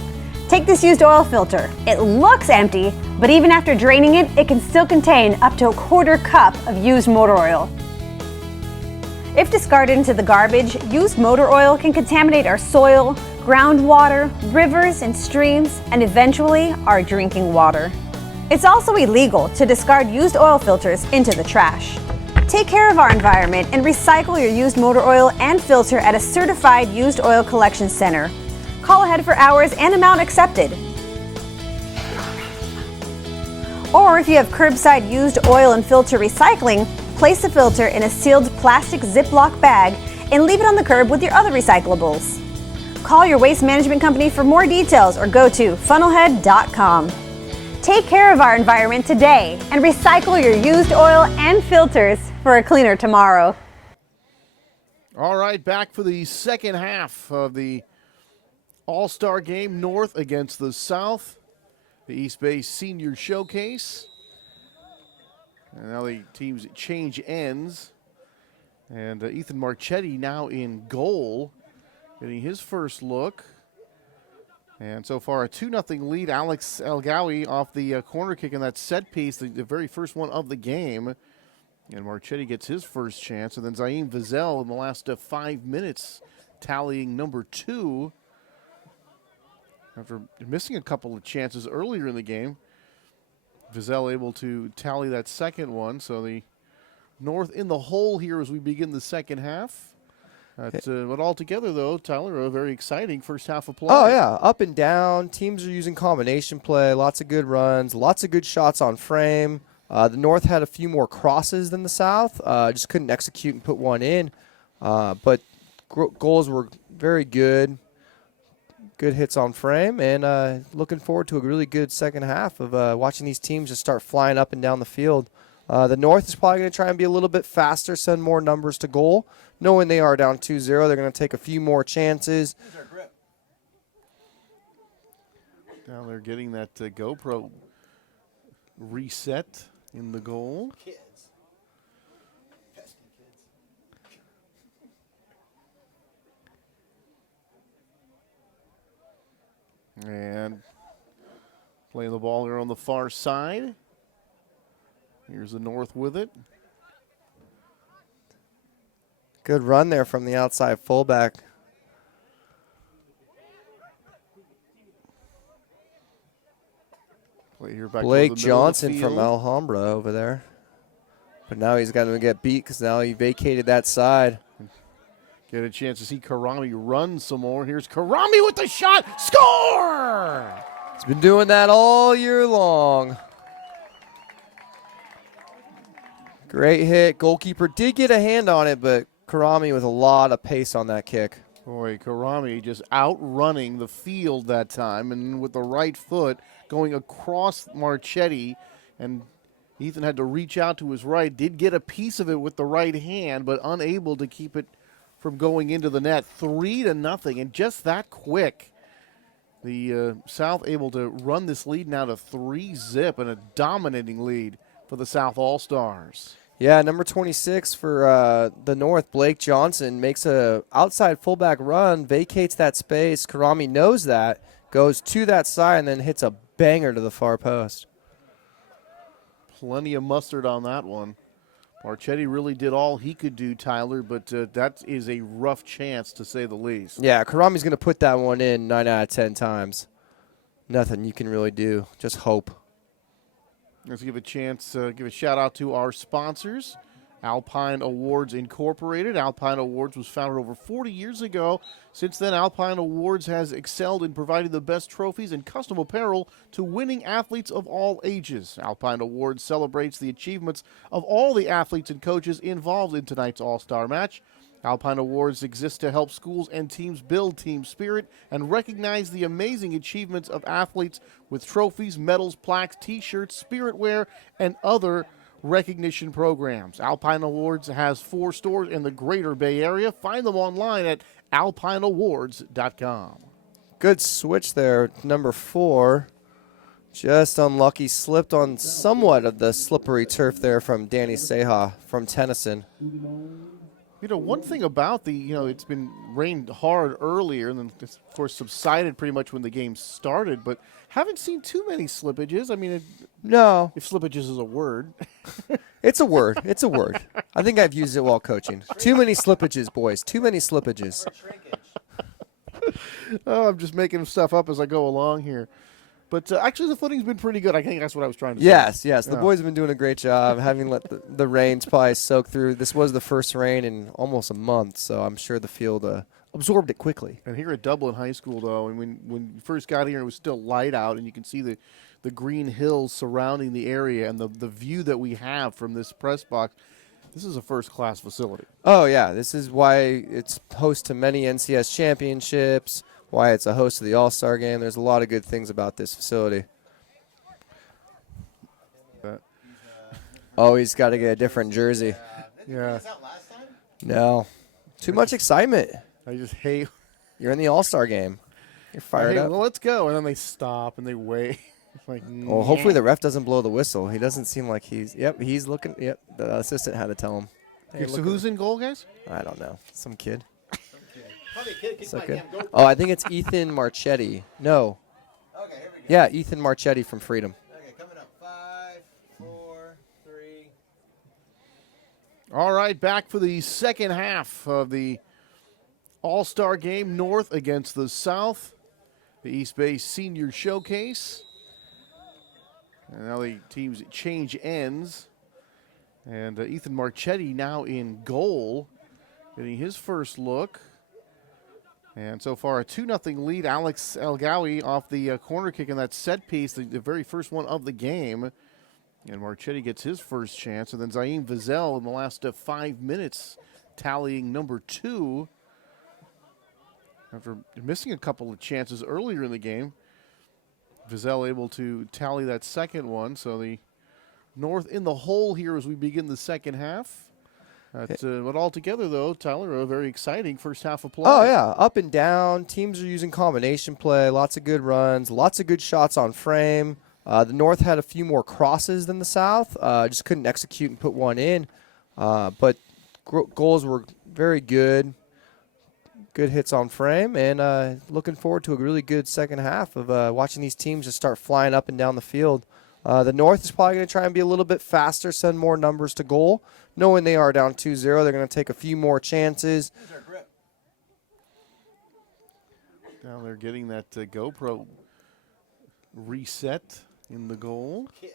Take this used oil filter. It looks empty, but even after draining it, it can still contain up to a quarter cup of used motor oil. If discarded into the garbage, used motor oil can contaminate our soil, groundwater, rivers and streams, and eventually our drinking water. It's also illegal to discard used oil filters into the trash. Take care of our environment and recycle your used motor oil and filter at a certified used oil collection center. Call ahead for hours and amount accepted. Or if you have curbside used oil and filter recycling, place the filter in a sealed plastic Ziploc bag and leave it on the curb with your other recyclables. Call your waste management company for more details or go to funnelhead.com. Take care of our environment today and recycle your used oil and filters for a cleaner tomorrow. All right, back for the second half of the All-Star game, North against the South, the East Bay Senior Showcase. And now the teams change ends. And Ethan Marchetti now in goal, getting his first look. And so far a 2-0 lead. Alex Elgawi off the corner kick in that set piece, the very first one of the game. And Marchetti gets his first chance. And then Zaim Vizel in the last 5 minutes tallying number 2. After missing a couple of chances earlier in the game, Vizel able to tally that second one. So the North in the hole here as we begin the second half. But altogether, though, Tyler, a very exciting first half of play. Oh, yeah, up and down. Teams are using combination play, lots of good runs, lots of good shots on frame. The North had a few more crosses than the South. Just couldn't execute and put one in. But goals were very good. Good hits on frame, and looking forward to a really good second half of watching these teams just start flying up and down the field. The North is probably going to try and be a little bit faster, send more numbers to goal. Knowing they are down 2-0, they're going to take a few more chances. Now they're getting that GoPro reset in the goal. And playing the ball here on the far side. Here's the North with it. Good run there from the outside fullback. Play here back Blake to the middle Johnson of the from field. Alhambra over there. But now he's got to get beat because now he vacated that side. Get a chance to see Karami run some more. Here's Karami with the shot. Score! He's been doing that all year long. Great hit. Goalkeeper did get a hand on it, but Karami with a lot of pace on that kick. Boy, Karami just outrunning the field that time, and with the right foot going across Marchetti, and Ethan had to reach out to his right. Did get a piece of it with the right hand, but unable to keep it from going into the net. 3-0, and just that quick. The South able to run this lead now to 3-0, and a dominating lead for the South All-Stars. Yeah, number 26 for the North, Blake Johnson, makes a outside fullback run, vacates that space. Karami knows that, goes to that side, and then hits a banger to the far post. Plenty of mustard on that one. Marchetti really did all he could do, Tyler, but that is a rough chance to say the least. Yeah, Karami's going to put that one in 9 out of 10 times. Nothing you can really do. Just hope. Let's give a shout out to our sponsors. Alpine Awards Incorporated. Alpine Awards was founded over 40 years ago. Since then, Alpine Awards has excelled in providing the best trophies and custom apparel to winning athletes of all ages. Alpine Awards celebrates the achievements of all the athletes and coaches involved in tonight's All-Star match. Alpine Awards exists to help schools and teams build team spirit and recognize the amazing achievements of athletes with trophies, medals, plaques, T-shirts, spiritware, and other recognition programs. Alpine Awards has 4 stores in the greater Bay Area. Find them online at alpineawards.com. Good switch there. Number 4. Just unlucky. Slipped on somewhat of the slippery turf there from Danny Seha from Tennyson. One thing about it's been rained hard earlier and then, of course, subsided pretty much when the game started, but haven't seen too many slippages. I mean, no. If slippages is a word. It's a word. It's a word. I think I've used it while coaching. Too many slippages, boys. Too many slippages. Oh, I'm just making stuff up as I go along here. But actually, the footing's been pretty good. I think that's what I was trying to say. Yes. Yeah. The boys have been doing a great job, having let the rains probably soak through. This was the first rain in almost a month, so I'm sure the field absorbed it quickly. And here at Dublin High School, though, and when you first got here, it was still light out, and you can see the green hills surrounding the area and the view that we have from this press box. This is a first-class facility. Oh, yeah. This is why it's host to many NCS championships, why it's a host of the All-Star game. There's a lot of good things about this facility. Oh, he's got to get a different jersey. Yeah. No. Too much excitement. I just hate. You're in the All-Star game. You're fired up. Well, let's go. And then they stop and they wait. Like, well, hopefully the ref doesn't blow the whistle. He doesn't seem like he's looking. Yep, the assistant had to tell him. Hey, so who's in goal, guys? I don't know. Some kid. Probably a kid. So good. Oh, I think it's Ethan Marchetti. No. Okay, here we go. Yeah, Ethan Marchetti from Freedom. Okay, coming up. 5, 4, 3. All right, back for the second half of the All-Star game, North against the South. The East Bay Senior Showcase. And now the teams change ends. And Ethan Marchetti now in goal, getting his first look. And so far a 2-0 lead. Alex Elgawi off the corner kick in that set piece, the very first one of the game. And Marchetti gets his first chance. And then Zaim Vizel in the last 5 minutes tallying number 2. After missing a couple of chances earlier in the game, Vizel able to tally that second one. So the North in the hole here as we begin the second half. But altogether, though, Tyler, a very exciting first half of play. Oh, yeah. Up and down. Teams are using combination play. Lots of good runs. Lots of good shots on frame. The North had a few more crosses than the South. Just couldn't execute and put one in. But goals were very good. Good hits on frame, and looking forward to a really good second half of watching these teams just start flying up and down the field. The North is probably going to try and be a little bit faster, send more numbers to goal. Knowing they are down 2-0, they're going to take a few more chances. Now they're getting that GoPro reset in the goal. Kids.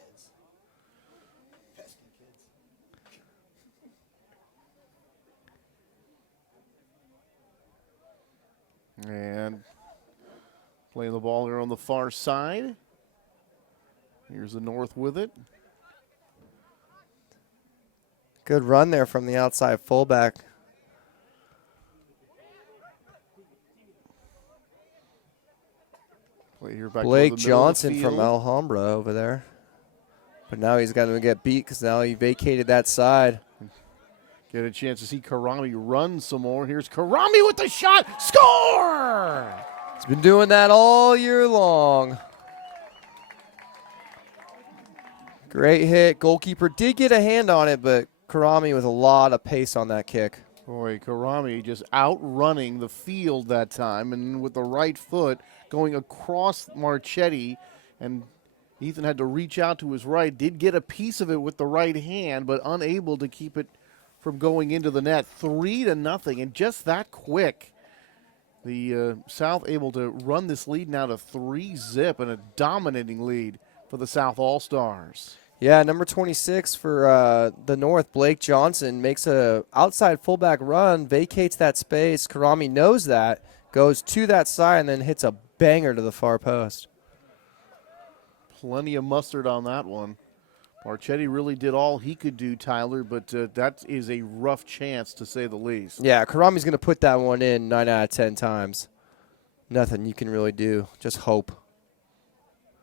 And playing the ball here on the far side. Here's the North with it. Good run there from the outside fullback. Play here back Blake to the middle of the Johnson from field. Alhambra over there. But now he's got to get beat because now he vacated that side. Get a chance to see Karami run some more. Here's Karami with the shot. Score! He's been doing that all year long. Great hit. Goalkeeper did get a hand on it, but Karami with a lot of pace on that kick. Boy, Karami just outrunning the field that time, and with the right foot going across Marchetti, and Ethan had to reach out to his right, did get a piece of it with the right hand, but unable to keep it from going into the net. 3-0, and just that quick. The South able to run this lead now to 3-0, and a dominating lead for the South All-Stars. Yeah, number 26 for the North, Blake Johnson, makes a outside fullback run, vacates that space. Karami knows that, goes to that side, and then hits a banger to the far post. Plenty of mustard on that one. Marchetti really did all he could do, Tyler, but that is a rough chance to say the least. Yeah, Karami's going to put that one in 9 out of 10 times. Nothing you can really do. Just hope.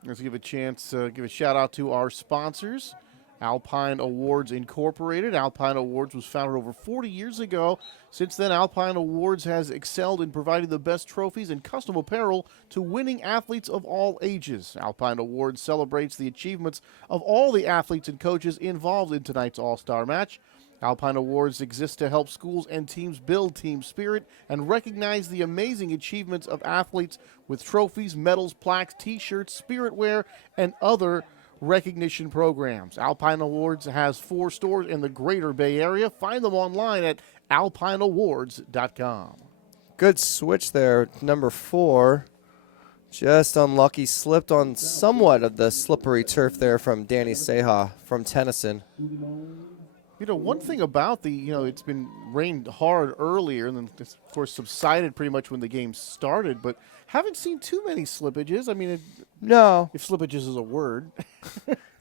Let's give a chance, give a shout out to our sponsors. Alpine Awards Incorporated. Alpine Awards was founded over 40 years ago. Since then, Alpine Awards has excelled in providing the best trophies and custom apparel to winning athletes of all ages. Alpine Awards celebrates the achievements of all the athletes and coaches involved in tonight's All-Star match. Alpine Awards exists to help schools and teams build team spirit and recognize the amazing achievements of athletes with trophies, medals, plaques, T-shirts, spirit wear, and other recognition programs. Alpine Awards has 4 stores in the greater Bay Area. Find them online at alpineawards.com. Good switch there, number 4. Just unlucky, slipped on somewhat of the slippery turf there from Danny Seha from Tennyson. You know, one thing about it's been rained hard earlier and then, of course, subsided pretty much when the game started, but haven't seen too many slippages. I mean, no. If slippages is a word.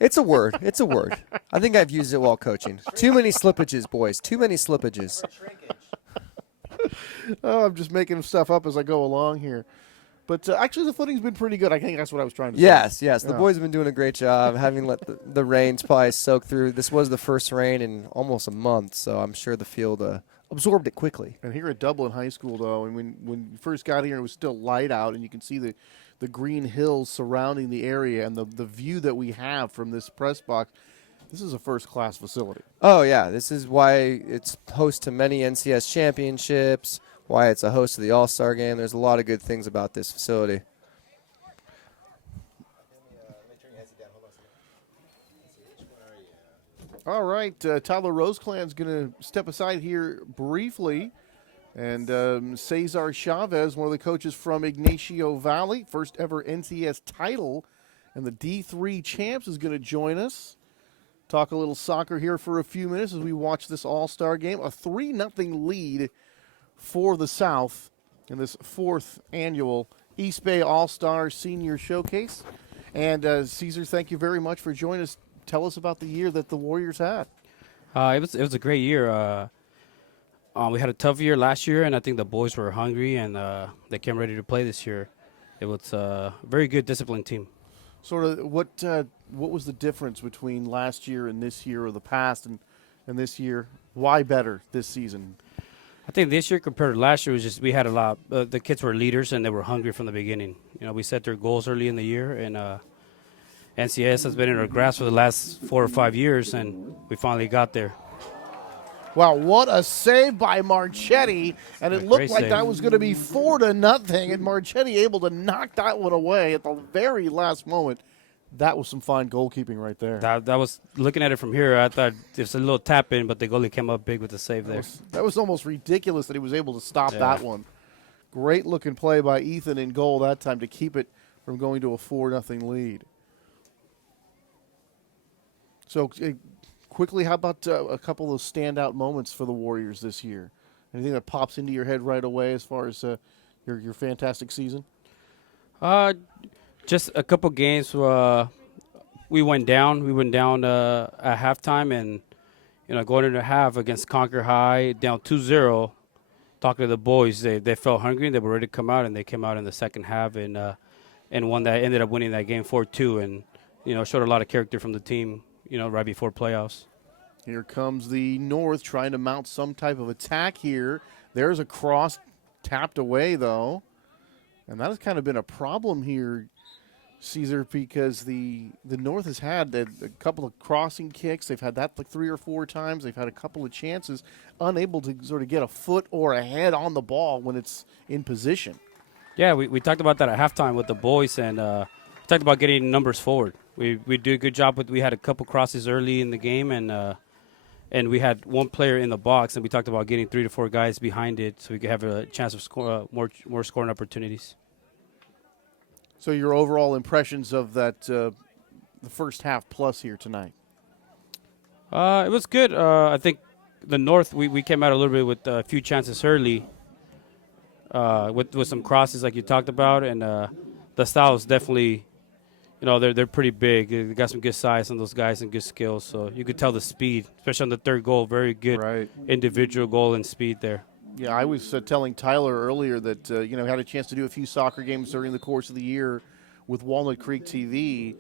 It's a word. It's a word. I think I've used it while coaching. Too many slippages, boys. Too many slippages. Oh, I'm just making stuff up as I go along here. But actually, the footing's been pretty good. I think that's what I was trying to say. Yes. Yeah. The boys have been doing a great job, having let the rains probably soak through. This was the first rain in almost a month, so I'm sure the field absorbed it quickly. And here at Dublin High School, though, and when you first got here, it was still light out, and you can see the green hills surrounding the area and the view that we have from this press box. This is a first-class facility. Oh, yeah. This is why it's host to many NCS championships, why it's a host of the All-Star game. There's a lot of good things about this facility. All right, Tyler Roseclan's going to step aside here briefly. And Cesar Chavez, one of the coaches from Ignacio Valley, first ever NCS title, and the D3 champs, is going to join us. Talk a little soccer here for a few minutes as we watch this All-Star game. A 3-0 lead for the South in this 4th annual East Bay All-Star Senior Showcase. And Cesar, thank you very much for joining us. Tell us about the year that the Warriors had. It was a great year. We had a tough year last year, and I think the boys were hungry, and they came ready to play this year. It was a very good, disciplined team. Sort of what was the difference between last year and this year, or the past and this year? Why better this season? I think this year compared to last year was just we had a lot. The kids were leaders, and they were hungry from the beginning. You know, we set their goals early in the year, and NCS has been in our grasp for the last 4 or 5 years, and we finally got there. Wow, what a save by Marchetti, and it looked like that was going to be 4-0, and Marchetti able to knock that one away at the very last moment. That was some fine goalkeeping right there. That was, looking at it from here, I thought it was a little tap in, but the goalie came up big with the save there. That was almost ridiculous that he was able to stop that one. Great looking play by Ethan in goal that time to keep it from going to a 4-0 lead. So quickly, how about a couple of standout moments for the Warriors this year? Anything that pops into your head right away as far as your fantastic season? Just a couple games. We went down. We went down at halftime, and going into half against Concord High, down 2-0. Talking to the boys, they felt hungry and they were ready to come out, and they came out in the second half and won that. Ended up winning that game 4-2, and showed a lot of character from the team. Right before playoffs. Here comes the North trying to mount some type of attack here. There's a cross tapped away, though. And that has kind of been a problem here, Cesar, because the North has had a couple of crossing kicks. They've had that like 3 or 4 times. They've had a couple of chances, unable to sort of get a foot or a head on the ball when it's in position. Yeah, we talked about that at halftime with the boys, and talked about getting numbers forward. we did a good job with. We had a couple crosses early in the game, and we had one player in the box, and we talked about getting 3 to 4 guys behind it so we could have a chance of more scoring opportunities. So your overall impressions of that the first half plus here tonight? It was good. I think the North, we came out a little bit with a few chances early with some crosses like you talked about, and the South definitely, they're pretty big. They got some good size on those guys and good skills, so you could tell the speed, especially on the third goal, very good individual goal and speed there. Yeah, I was telling Tyler earlier that, had a chance to do a few soccer games during the course of the year with Walnut Creek TV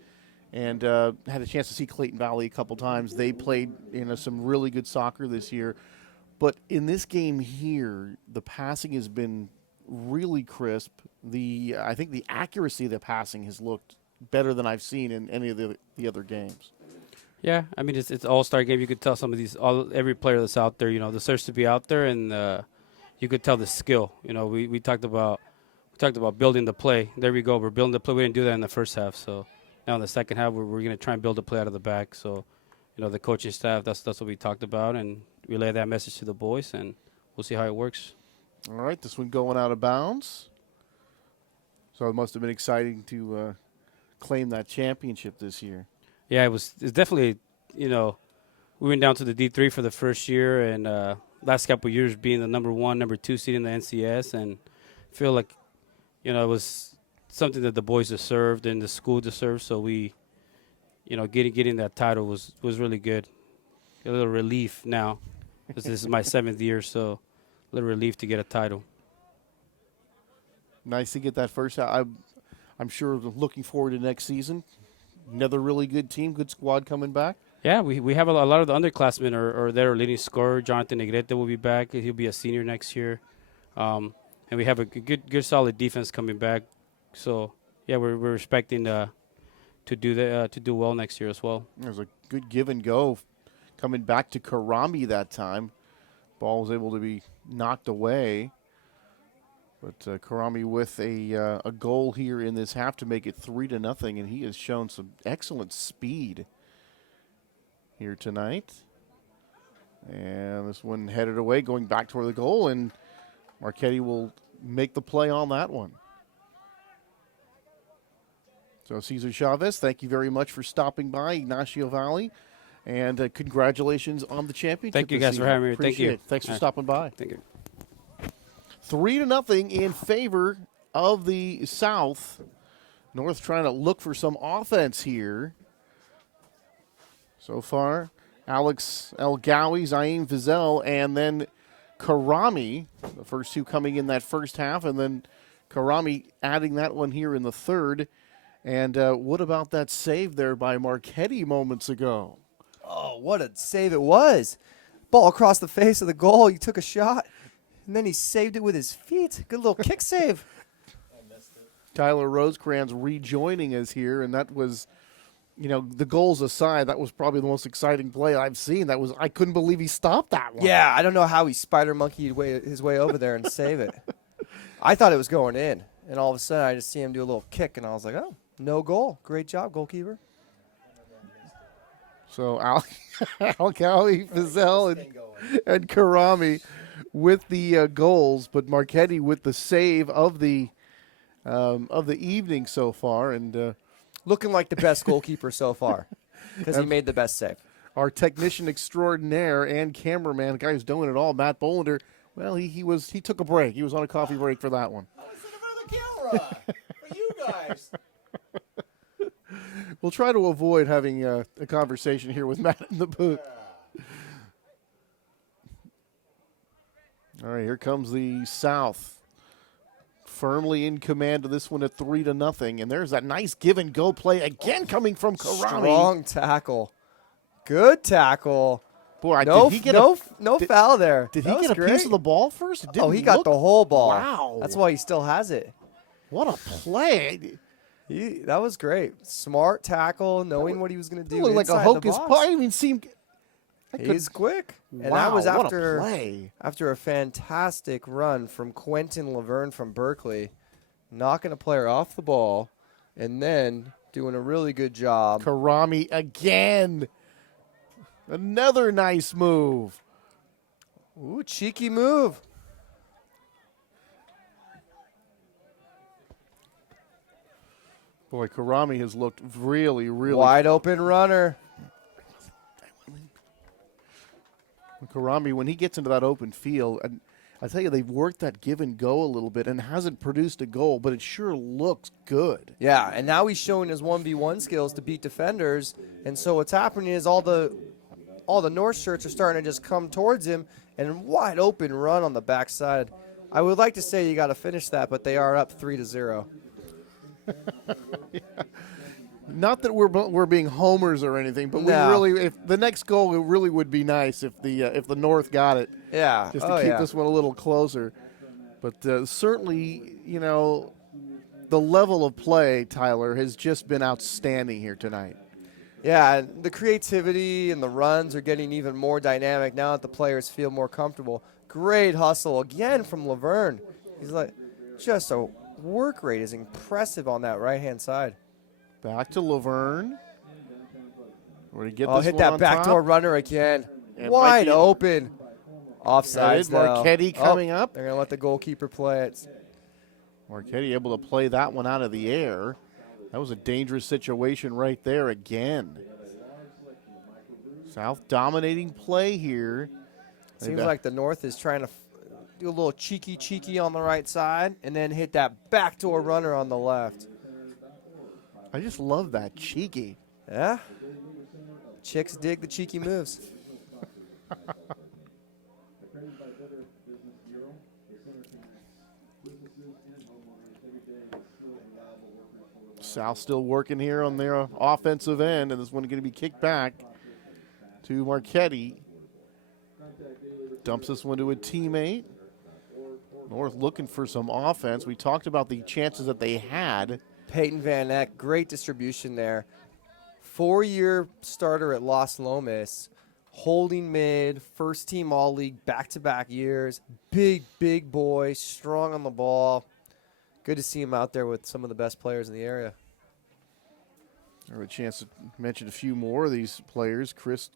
and had a chance to see Clayton Valley a couple times. They played some really good soccer this year. But in this game here, the passing has been really crisp. I think the accuracy of the passing has looked better than I've seen in any of the other games. Yeah, I mean, it's an all-star game. You could tell some of every player that's out there, deserves to be out there, and you could tell the skill. We talked about building the play. There we go. We're building the play. We didn't do that in the first half. So now in the second half, we're going to try and build a play out of the back. So, the coaching staff, that's what we talked about, and relay that message to the boys, and we'll see how it works. All right, this one going out of bounds. So it must have been exciting to claim that championship this year. Yeah, it's definitely, we went down to the D3 for the first year, and last couple of years being the number 1, number 2 seed in the NCS, and feel like, it was something that the boys deserved and the school deserved. So we, getting that title was really good. A little relief now, because this is my 7th year, so a little relief to get a title. Nice to get that first out. I'm sure looking forward to next season. Another really good team, good squad coming back. Yeah, we have a lot of the underclassmen are there. Our leading scorer, Jonathan Negrete, will be back. He'll be a senior next year. And we have a good solid defense coming back. So, yeah, we're expecting to do well next year as well. There's a good give and go coming back to Karami that time. Ball was able to be knocked away. But Karami with a goal here in this half to make it 3-0, and he has shown some excellent speed here tonight. And this one headed away, going back toward the goal, and Marchetti will make the play on that one. So Cesar Chavez, thank you very much for stopping by Ignacio Valley, and congratulations on the championship. Thank you guys for having me. Thank you. Thanks for stopping by. Thank you. 3-0 in favor of the South. North trying to look for some offense here. So far, Alex El-Gawi, Zayn Vizel, and then Karami, the first two coming in that first half, and then Karami adding that one here in the third. And what about that save there by Marchetti moments ago? Oh, what a save it was. Ball across the face of the goal. He took a shot, and then he saved it with his feet. Good little kick save. Tyler Rosecrans rejoining us here, and that was, the goals aside, that was probably the most exciting play I've seen. I couldn't believe he stopped that one. Yeah, I don't know how he spider monkeyed his way over there and save it. I thought it was going in, and all of a sudden I just see him do a little kick, and I was like, oh, no goal. Great job, goalkeeper. So Al-Gawi, Vizel, and Karami with the goals, but Marchetti with the save of the evening so far, and looking like the best goalkeeper so far because he made the best save. Our technician extraordinaire and cameraman, the guy who's doing it all, Matt Bolender. Well, he took a break. He was on a coffee break for that one. I was in front of the camera for you guys. We'll try to avoid having a conversation here with Matt in the booth. All right, here comes the South. Firmly in command of this one at 3-0. And there's that nice give and go play again coming from Karami. Strong tackle. Good tackle. Boy, no did foul there. Did he get a piece of the ball first? He got the whole ball. Wow. That's why he still has it. What a play. That was great. Smart tackle, knowing what he was going to do. Looked like a hocus pocus. I didn't even see him. He's quick. And wow, that was after a play. After a fantastic run from Quentin Laverne from Berkeley, knocking a player off the ball and then doing a really good job. Karami again. Another nice move. Ooh, cheeky move. Boy, Karami has looked really, really wide open runner. Karami, when he gets into that open field, and I tell you, they've worked that give and go a little bit and hasn't produced a goal, but it sure looks good. Yeah, and now he's showing his 1v1 skills to beat defenders. And so what's happening is all the North shirts are starting to just come towards him, and wide open run on the backside. I would like to say you got to finish that, but they are up 3-0. Yeah. Not that we're being homers or anything, but No. we really, if the next goal, it really would be nice if the North got it. Yeah, just to keep this one a little closer. But certainly, you know, the level of play, Tyler, has just been outstanding here tonight. Yeah, and the creativity and the runs are getting even more dynamic now that the players feel more comfortable. Great hustle again from Laverne. He's like, just a work rate is impressive on that right-hand side. Back to Laverne. Where to get Oh, this hit one that on backdoor top. runner again. It Wide might be- open. Offsides, though. Marchetti coming up. They're going to let the goalkeeper play it. Marchetti able to play that one out of the air. That was a dangerous situation right there again. South dominating play here. Seems like the North is trying to do a little cheeky on the right side and then hit that backdoor runner on the left. I just love that cheeky. Yeah. Chicks dig the cheeky moves. South still working here on their offensive end, and this one going to be kicked back to Marchetti. Dumps this one to a teammate. North looking for some offense. We talked about the chances that they had. Peyton Van Eck, great distribution there. 4-year starter at Los Lomas, holding mid, first team all-league back-to-back years. Big boy, strong on the ball. Good to see him out there with some of the best players in the area. I have a chance to mention a few more of these players. Chris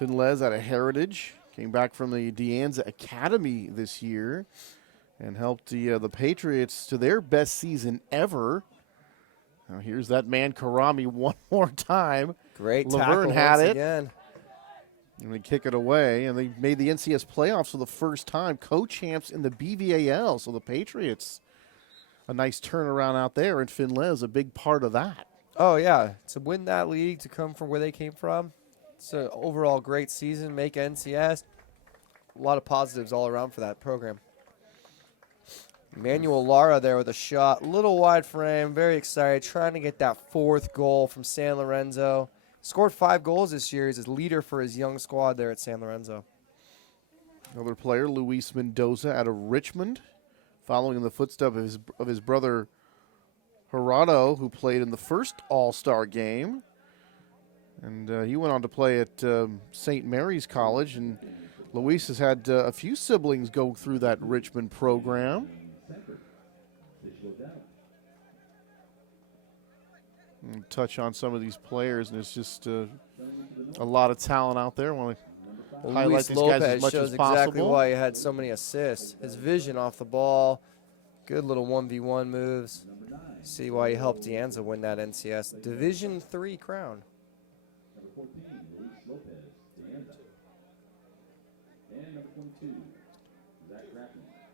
Finlez out of Heritage came back from the Deanza Academy this year and helped the Patriots to their best season ever. Now here's that man Karami one more time. Great Laverne tackle had once it. again. And they kick it away, and they made the NCS playoffs for the first time, co-champs in the BVAL. So the Patriots, a nice turnaround out there, and Finlez a big part of that. Oh, yeah. To win that league, to come from where they came from, it's an overall great season, make NCS. A lot of positives all around for that program. Emmanuel Lara there with a shot. Little wide frame, very excited, trying to get that 4th goal from San Lorenzo. Scored 5 goals this year. He's a leader for his young squad there at San Lorenzo. Another player, Luis Mendoza out of Richmond, following in the footsteps of his brother Gerardo, who played in the first All-Star game. And he went on to play at St. Mary's College, and Luis has had a few siblings go through that Richmond program. And touch on some of these players, and it's just a lot of talent out there. I want to highlight Luis these guys as Lopez much shows as possible. exactly why he had so many assists. His vision off the ball, good little 1v1 moves. See why he helped Deanza win that NCS Division III crown.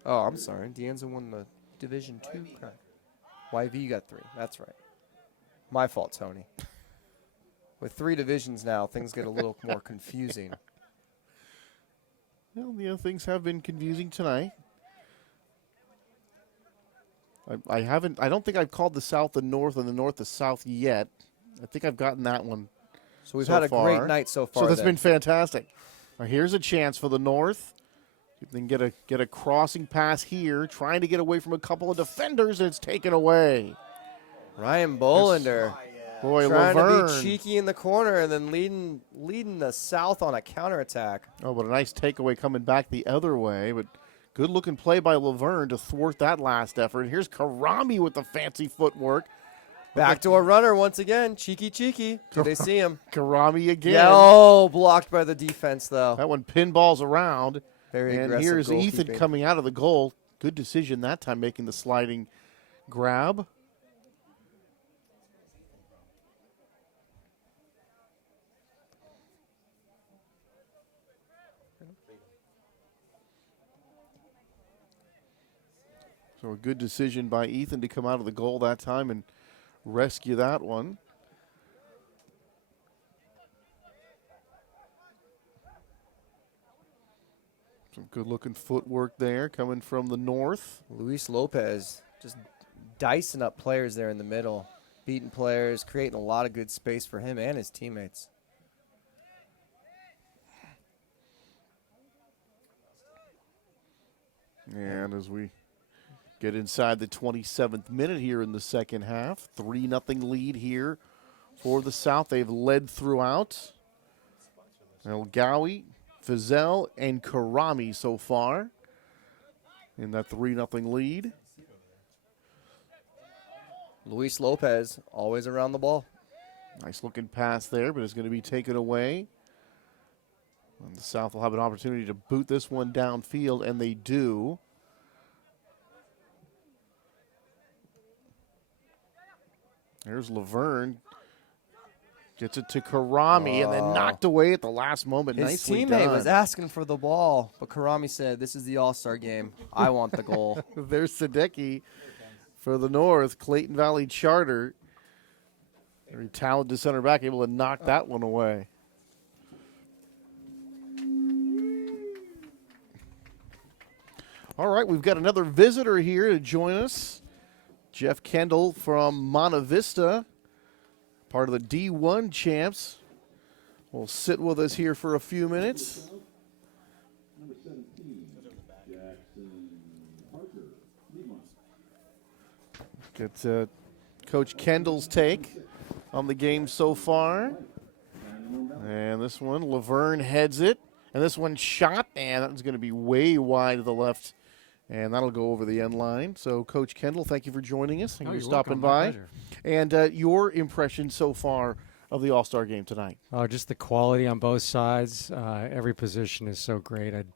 Oh, I'm sorry. Deanza won the Division II crown. YV got 3. That's right. My fault, Tony. With 3 divisions now, things get a little more confusing. Well, things have been confusing tonight. I don't think I've called the South the North and the North the South yet. I think I've gotten that one. So we've had a great night so far. So that's then. been fantastic. Now here's a chance for the North. If they can get a crossing pass here, trying to get away from a couple of defenders, and it's taken away. Ryan Bolander. Boy, trying Laverne. to be cheeky in the corner and then leading the South on a counterattack. Oh, but a nice takeaway coming back the other way. But good-looking play by Laverne to thwart that last effort. Here's Karami with the fancy footwork. Backdoor runner once again. Cheeky. Do they see him? Karami again. Yeah, oh, blocked by the defense, though. That one pinballs around. Very and aggressive here's Ethan goalkeeping. coming out of the goal. Good decision that time, making the sliding grab. So a good decision by Ethan to come out of the goal that time and rescue that one. Some good-looking footwork there coming from the north. Luis Lopez just dicing up players there in the middle, beating players, creating a lot of good space for him and his teammates. And as we get inside the 27th minute here in the second half, 3-0 lead here for the South. They've led throughout. El Gawi, Fizel, and Karami so far in that 3-0 lead. Luis Lopez always around the ball. Nice looking pass there, but it's going to be taken away. And the South will have an opportunity to boot this one downfield, and they do. There's Laverne. Gets it to Karami and then knocked away at the last moment. His Nicely teammate done. was asking for the ball, but Karami said, "This is the All-Star game. I want the goal." There's Sadecki for the North. Clayton Valley Charter. Very talented center back, able to knock that one away. All right, we've got another visitor here to join us. Jeff Kendall from Monte Vista, part of the D1 champs, will sit with us here for a few minutes. Number 17, Jackson Parker, Lima. Get Coach Kendall's take on the game so far. And this one, Laverne heads it. And this one shot, and that one's going to be way wide to the left. And that'll go over the end line. So, Coach Kendall, thank you for joining us. Thank you for stopping by. And your impression so far of the All-Star game tonight? Just the quality on both sides. Every position is so great. I'd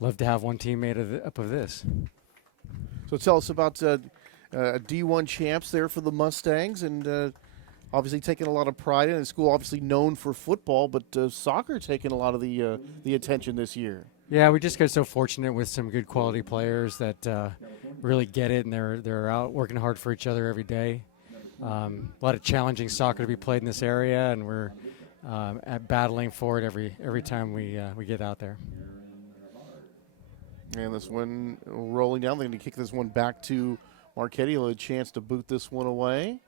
love to have one team made up of this. So tell us about D1 champs there for the Mustangs, and obviously taking a lot of pride in it. The school obviously known for football, but soccer taking a lot of the attention this year. Yeah, we just got so fortunate with some good quality players that really get it, and they're out working hard for each other every day. A lot of challenging soccer to be played in this area, and we're battling for it every time we get out there. And this one rolling down. They're going to kick this one back to Marchetti. He'll have a chance to boot this one away.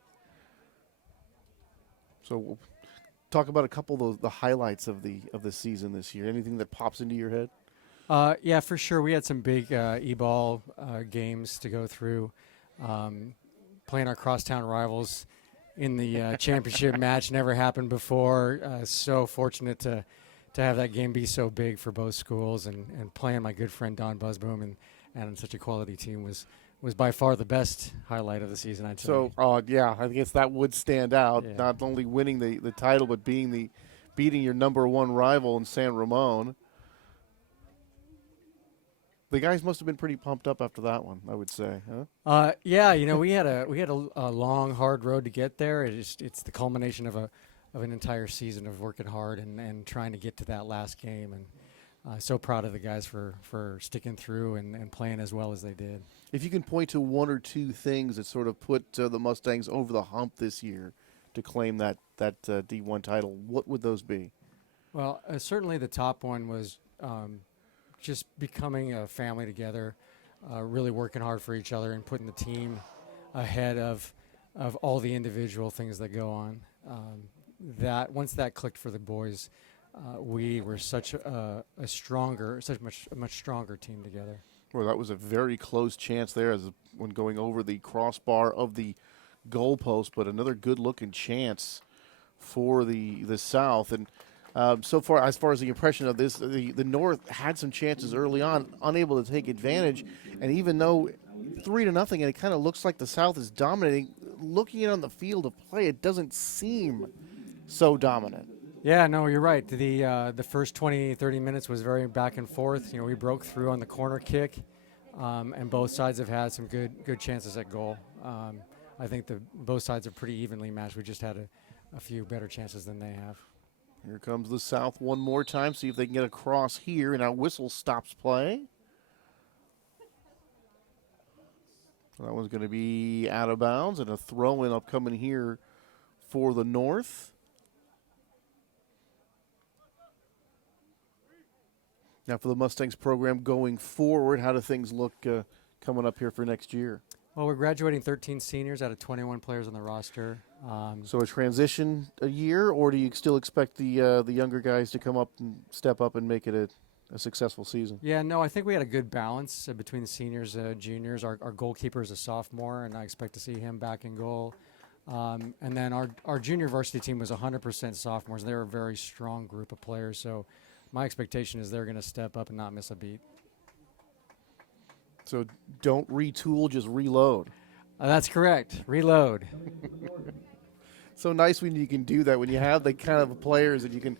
So we'll talk about a couple of the highlights of the season this year. Anything that pops into your head? Yeah, for sure. We had some big e-ball games to go through. Playing our crosstown rivals in the championship match never happened before. So fortunate to have that game be so big for both schools, and playing my good friend Don Busboom and such a quality team was by far the best highlight of the season, I'd say. So, yeah, I guess that would stand out. Yeah. Not only winning the title, but beating your number one rival in San Ramon. The guys must have been pretty pumped up after that one, I would say, huh? Yeah, we had a long, hard road to get there. It's the culmination of an entire season of working hard and trying to get to that last game. And so proud of the guys for sticking through and playing as well as they did. If you can point to one or two things that sort of put the Mustangs over the hump this year to claim that D1 title, what would those be? Well, certainly the top one was just becoming a family together, really working hard for each other and putting the team ahead of all the individual things that go on. That once that clicked for the boys, we were such a much stronger team together. Well, that was a very close chance there when going over the crossbar of the goalpost, but another good-looking chance for the South. And so far, as far as the impression of this, the North had some chances early on, unable to take advantage. And even though 3-0, and it kind of looks like the South is dominating, looking at it on the field of play, it doesn't seem so dominant. Yeah, no, you're right. The first 20, 30 minutes was very back and forth. We broke through on the corner kick, and both sides have had some good chances at goal. I think both sides are pretty evenly matched. We just had a few better chances than they have. Here comes the South one more time. See if they can get across here. And now whistle stops play. That one's going to be out of bounds, and a throw-in upcoming here for the North. Now for the Mustangs program going forward, how do things look coming up here for next year? Well, we're graduating 13 seniors out of 21 players on the roster. So a transition a year, or do you still expect the younger guys to come up and step up and make it a successful season? Yeah, no, I think we had a good balance between the seniors, juniors. Our goalkeeper is a sophomore, and I expect to see him back in goal. And then our junior varsity team was 100% sophomores. They're a very strong group of players, so my expectation is they're going to step up and not miss a beat. So don't retool, just reload. That's correct. Reload. So nice when you can do that, when you have the kind of players that you can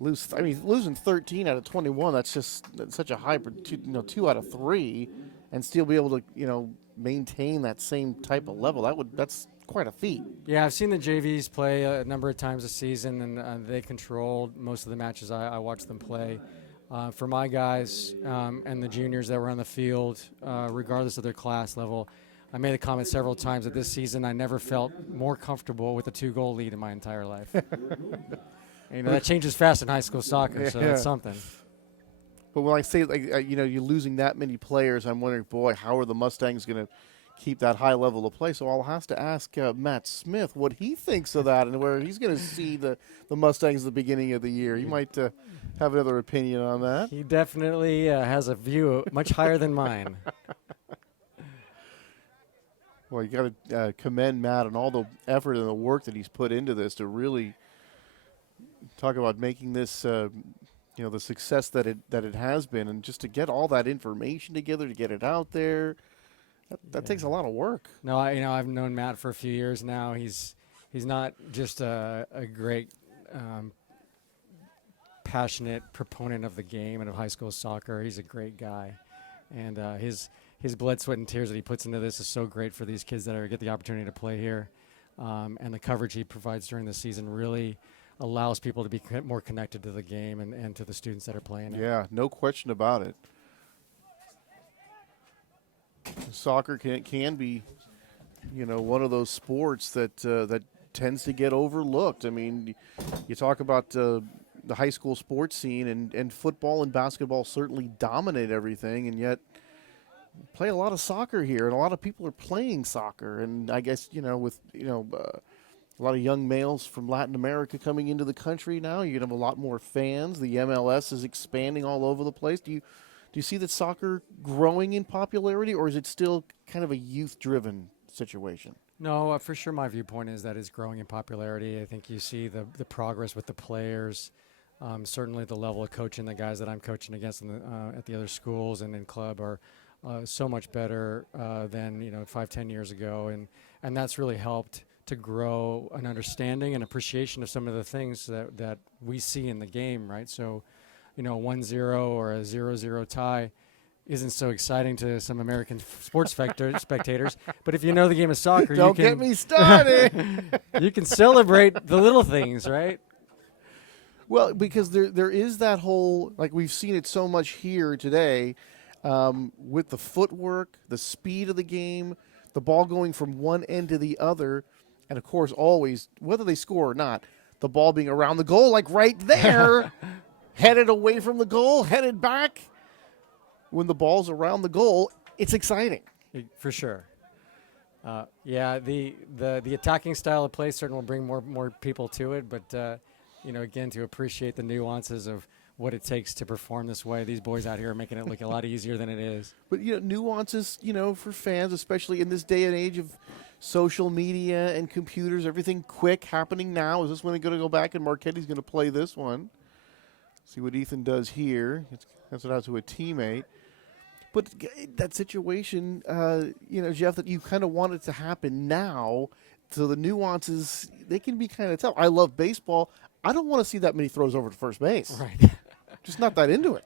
lose. I mean, losing 13 out of 21, that's such a high, 2 out of 3, and still be able to, maintain that same type of level. That's quite a feat. Yeah, I've seen the JVs play a number of times this season, and they controlled most of the matches I watched them play. For my guys and the juniors that were on the field, regardless of their class level, I made the comment several times that this season I never felt more comfortable with a 2-goal lead in my entire life. That changes fast in high school soccer, so that's something. But when I say, you're losing that many players, I'm wondering, boy, how are the Mustangs going to keep that high level of play? So I'll have to ask Matt Smith what he thinks of that and where he's going to see the Mustangs at the beginning of the year. He might have another opinion on that. He definitely has a view much higher than mine. Well, you got to commend Matt and all the effort and the work that he's put into this to really talk about making this, the success that it has been, and just to get all that information together, to get it out there. That takes a lot of work. No, I've known Matt for a few years now. He's not just a great, passionate proponent of the game and of high school soccer. He's a great guy, and his blood, sweat, and tears that he puts into this is so great for these kids that get the opportunity to play here. And the coverage he provides during the season really allows people to be more connected to the game and to the students that are playing it. Yeah, no question about it. Soccer can be, one of those sports that tends to get overlooked. I mean, you talk about the high school sports scene, and football and basketball certainly dominate everything, and yet play a lot of soccer here, and a lot of people are playing soccer. And I guess, with a lot of young males from Latin America coming into the country now, you're going to have a lot more fans. The MLS is expanding all over the place. Do you see that soccer growing in popularity, or is it still kind of a youth-driven situation? No, for sure my viewpoint is that it's growing in popularity. I think you see the progress with the players, certainly the level of coaching. The guys that I'm coaching against at the other schools and in club are so much better than 5-10 years ago, and that's really helped to grow an understanding and appreciation of some of the things that we see in the game, right? So, 1-0 or a 0-0 tie isn't so exciting to some American sports spectators. But if you know the game of soccer, Don't get me started. You can celebrate the little things, right? Well, because there is that whole, like we've seen it so much here today, with the footwork, the speed of the game, the ball going from one end to the other, and of course always, whether they score or not, the ball being around the goal, like right there. Headed away from the goal, headed back. When the ball's around the goal, it's exciting. For sure. The attacking style of play certainly will bring more people to it, but again, to appreciate the nuances of what it takes to perform this way. These boys out here are making it look a lot easier than it is. But nuances, for fans, especially in this day and age of social media and computers, everything quick happening now. Is this one going to go back and Marquette's going to play this one? See what Ethan does here. That's it out to a teammate. But that situation, Jeff, that you kind of want it to happen now, So the nuances, they can be kind of tough. I love baseball. I don't want to see that many throws over to first base. Right. Just not that into it.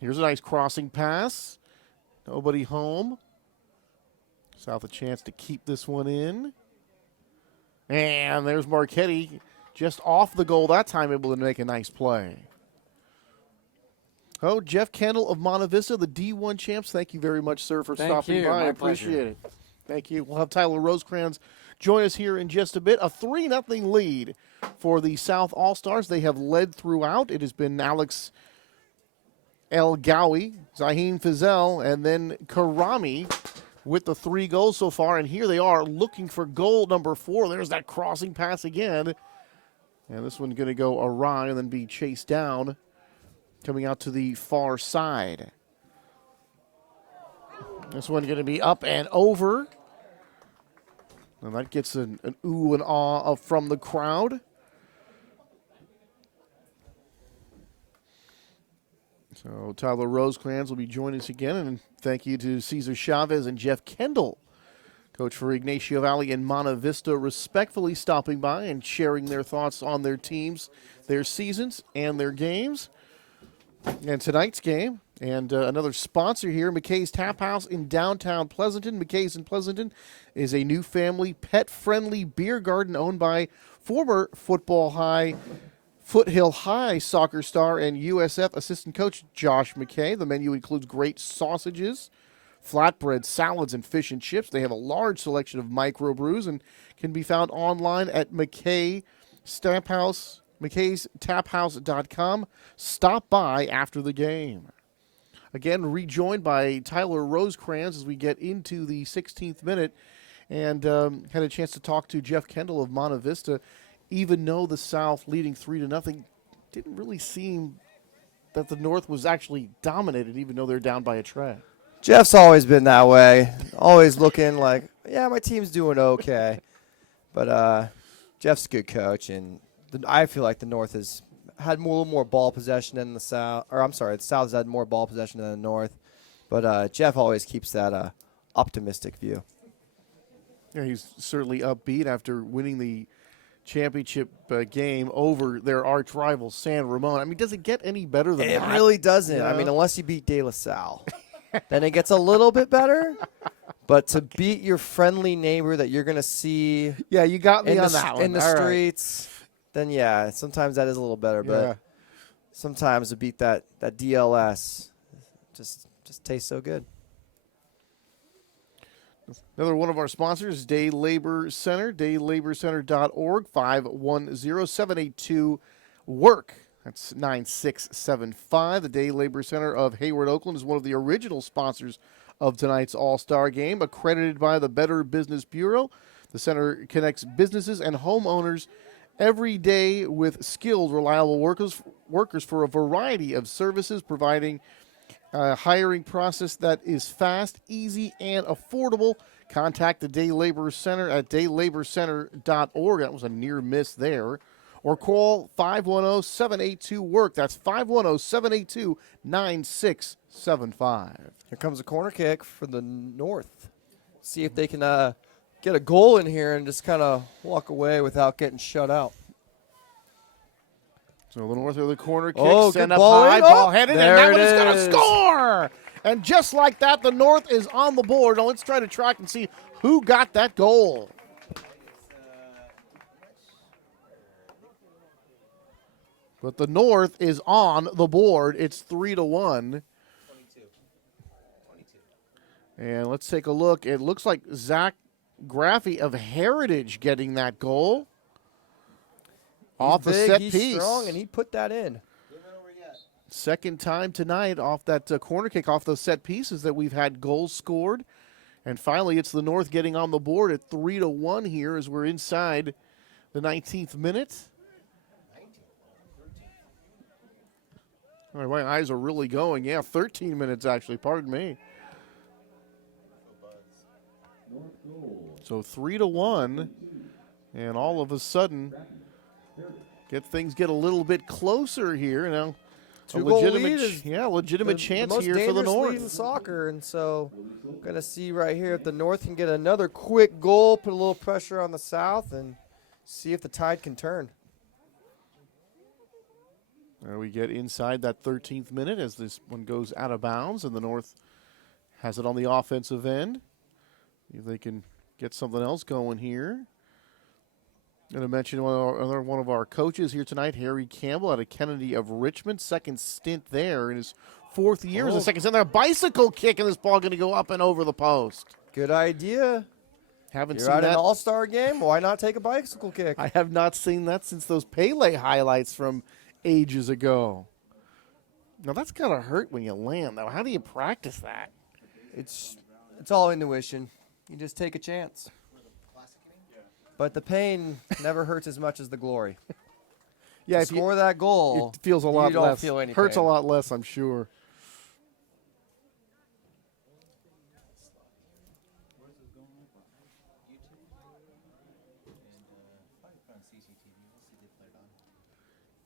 Here's a nice crossing pass. Nobody home. South a chance to keep this one in. And there's Marchetti just off the goal that time, able to make a nice play. Oh, Jeff Kendall of Monte Vista, the D1 champs. Thank you very much, sir, for stopping by. I appreciate it. Thank you. We'll have Tyler Rosecrans join us here in just a bit. A 3-0 lead for the South All-Stars. They have led throughout. It has been Alex El Gawi, Zahim Fizel, and then Karami with the 3 goals so far. And here they are looking for goal number 4. There's that crossing pass again. And this one's going to go awry and then be chased down, coming out to the far side. This one going to be up and over. And that gets an ooh and ah from the crowd. So Tyler Rosecrans will be joining us again. And thank you to Cesar Chavez and Jeff Kendall, coach for Ignacio Valley and Monte Vista, respectfully stopping by and sharing their thoughts on their teams, their seasons, and their games. And tonight's game, and another sponsor here, McKay's Tap House in downtown Pleasanton. McKay's in Pleasanton is a new family, pet-friendly beer garden owned by former Foothill High soccer star and USF assistant coach Josh McKay. The menu includes great sausages, flatbread, salads, and fish and chips. They have a large selection of microbrews and can be found online at McKay'sTapHouse.com. Stop by after the game. Again, rejoined by Tyler Rosecrans as we get into the 16th minute, and had a chance to talk to Jeff Kendall of Monte Vista. Even though the South leading 3-0, didn't really seem that the North was actually dominated, even though they're down by a try. Jeff's always been that way, always looking like, yeah, my team's doing okay. But Jeff's a good coach, and I feel like the North has had a little more ball possession than the South. Or I'm sorry, the South has had more ball possession than the North. But Jeff always keeps that optimistic view. Yeah, he's certainly upbeat after winning the championship game over their arch rival San Ramon. I mean, does it get any better than that? It really doesn't. You know? I mean, unless you beat De La Salle. Then it gets a little bit better. But to beat your friendly neighbor that you're going to see you got me on that one. In the streets, then, yeah, sometimes that is a little better. But sometimes to beat that DLS just tastes so good. Another one of our sponsors, Day Labor Center, daylaborcenter.org, 510-782-WORK. That's 9675. The Day Labor Center of Hayward, Oakland is one of the original sponsors of tonight's All-Star Game, accredited by the Better Business Bureau. The center connects businesses and homeowners every day with skilled, reliable workers for a variety of services, providing a hiring process that is fast, easy, and affordable. Contact the Day Labor Center at daylaborcenter.org. That was a near miss there. Or call 510-782-WORK. That's 510-782-9675. Here comes a corner kick for the North. See if they can get a goal in here and just kind of walk away without getting shut out. So the North of the corner kick, send up ball high, ball headed, and that one is going to score! And just like that, the North is on the board. Now let's try to track and see who got that goal. But the North is on the board. It's 3-1. 22. And let's take a look. It looks like Zach Graffey of Heritage getting that goal. Off the set piece. He's strong, and he put that in. Second time tonight off that corner kick, off those set pieces that we've had goals scored. And finally, it's the North getting on the board at 3-1 here as we're inside the 19th minute. All right, my eyes are really going. Yeah, 13 minutes actually, pardon me. So 3-1, and all of a sudden, things get a little bit closer here. Now, Two-goal lead legitimate chance most here for the dangerous North. lead in soccer, and so going to see right here if the North can get another quick goal, put a little pressure on the South, and see if the tide can turn. There we get inside that 13th minute as this one goes out of bounds, and the North has it on the offensive end. See if they can get something else going here. Going to mention another one of our coaches here tonight, Harry Campbell out of Kennedy of Richmond. Second stint there in his 4th year as a second stint. A bicycle kick, and this ball going to go up and over the post. Good idea. Haven't You're seen at that. an all-star game. Why not take a bicycle kick? I have not seen that since those Pele highlights from ages ago. Now, that's got to hurt when you land, though. How do you practice that? It's all intuition. You just take a chance. But the pain never hurts as much as the glory. Yeah, to score that goal, it feels a lot you don't less. feel any Hurts pain. a lot less, I'm sure.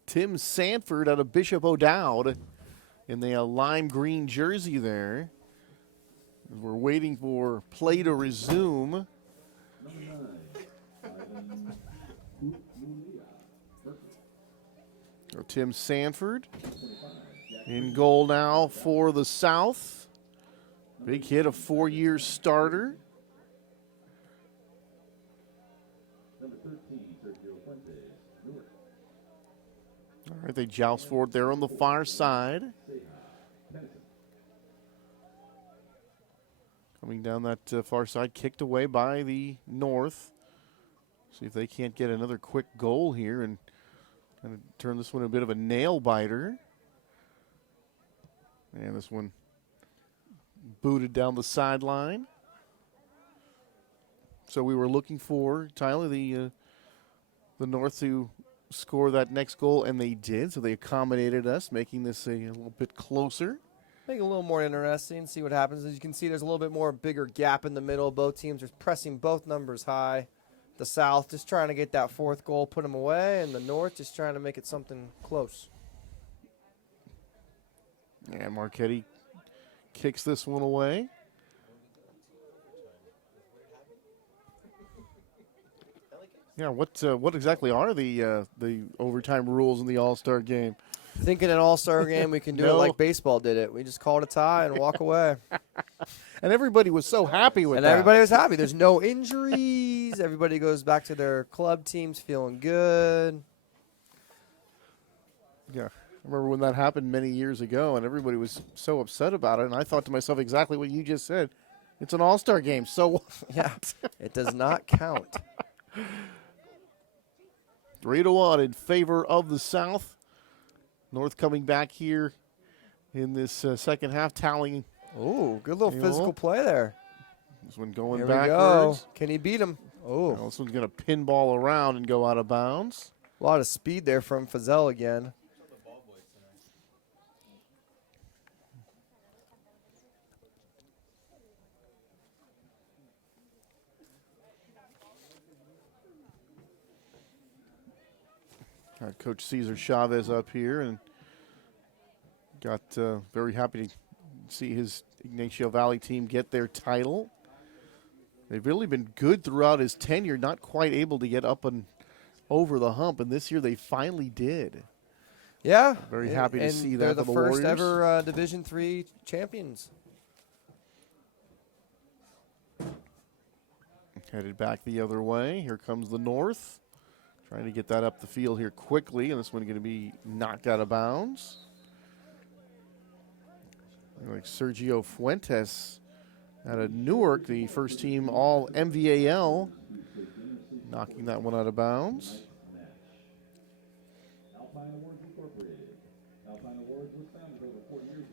Tim Sanford out of Bishop O'Dowd in the lime green jersey there. We're waiting for play to resume. Tim Sanford in goal now for the South. Big hit, a 4-year starter. All right, they joust forward there on the far side. Coming down that far side, kicked away by the North. See if they can't get another quick goal here and kind of turn this one a bit of a nail biter. And this one booted down the sideline. So we were looking for, Tyler, the North to score that next goal, and they did. So they accommodated us, making this a little bit closer. Make it a little more interesting, see what happens. As you can see, there's a little bit more bigger gap in the middle. Both teams are pressing both numbers high. The South just trying to get that 4th goal, put them away, and the North just trying to make it something close. And Marchetti kicks this one away. Yeah, what exactly are the overtime rules in the All-Star game? I think in an all-star game we can do it like baseball did it. We just call it a tie and walk away. And everybody was so happy with that. And everybody was happy. There's no injuries. Everybody goes back to their club teams feeling good. Yeah, I remember when that happened many years ago, and everybody was so upset about it. And I thought to myself exactly what you just said. It's an all-star game, so what? Yeah, it does not count. 3-1 in favor of the South. North coming back here in this second half, tallying. Oh, good little physical play there. This one going Here backwards. we go. Can he beat him? Oh. Now this one's going to pinball around and go out of bounds. A lot of speed there from Fazell again. Coach Cesar Chavez up here, and got very happy to see his Ignacio Valley team get their title. They've really been good throughout his tenure, not quite able to get up and over the hump, and this year they finally did. Yeah. Very happy to see that they're for the the first Warriors. ever Division III champions. Headed back the other way. Here comes the North. Trying to get that up the field here quickly, and this one going to be knocked out of bounds. Like Sergio Fuentes out of Newark, the first team all MVAL, knocking that one out of bounds.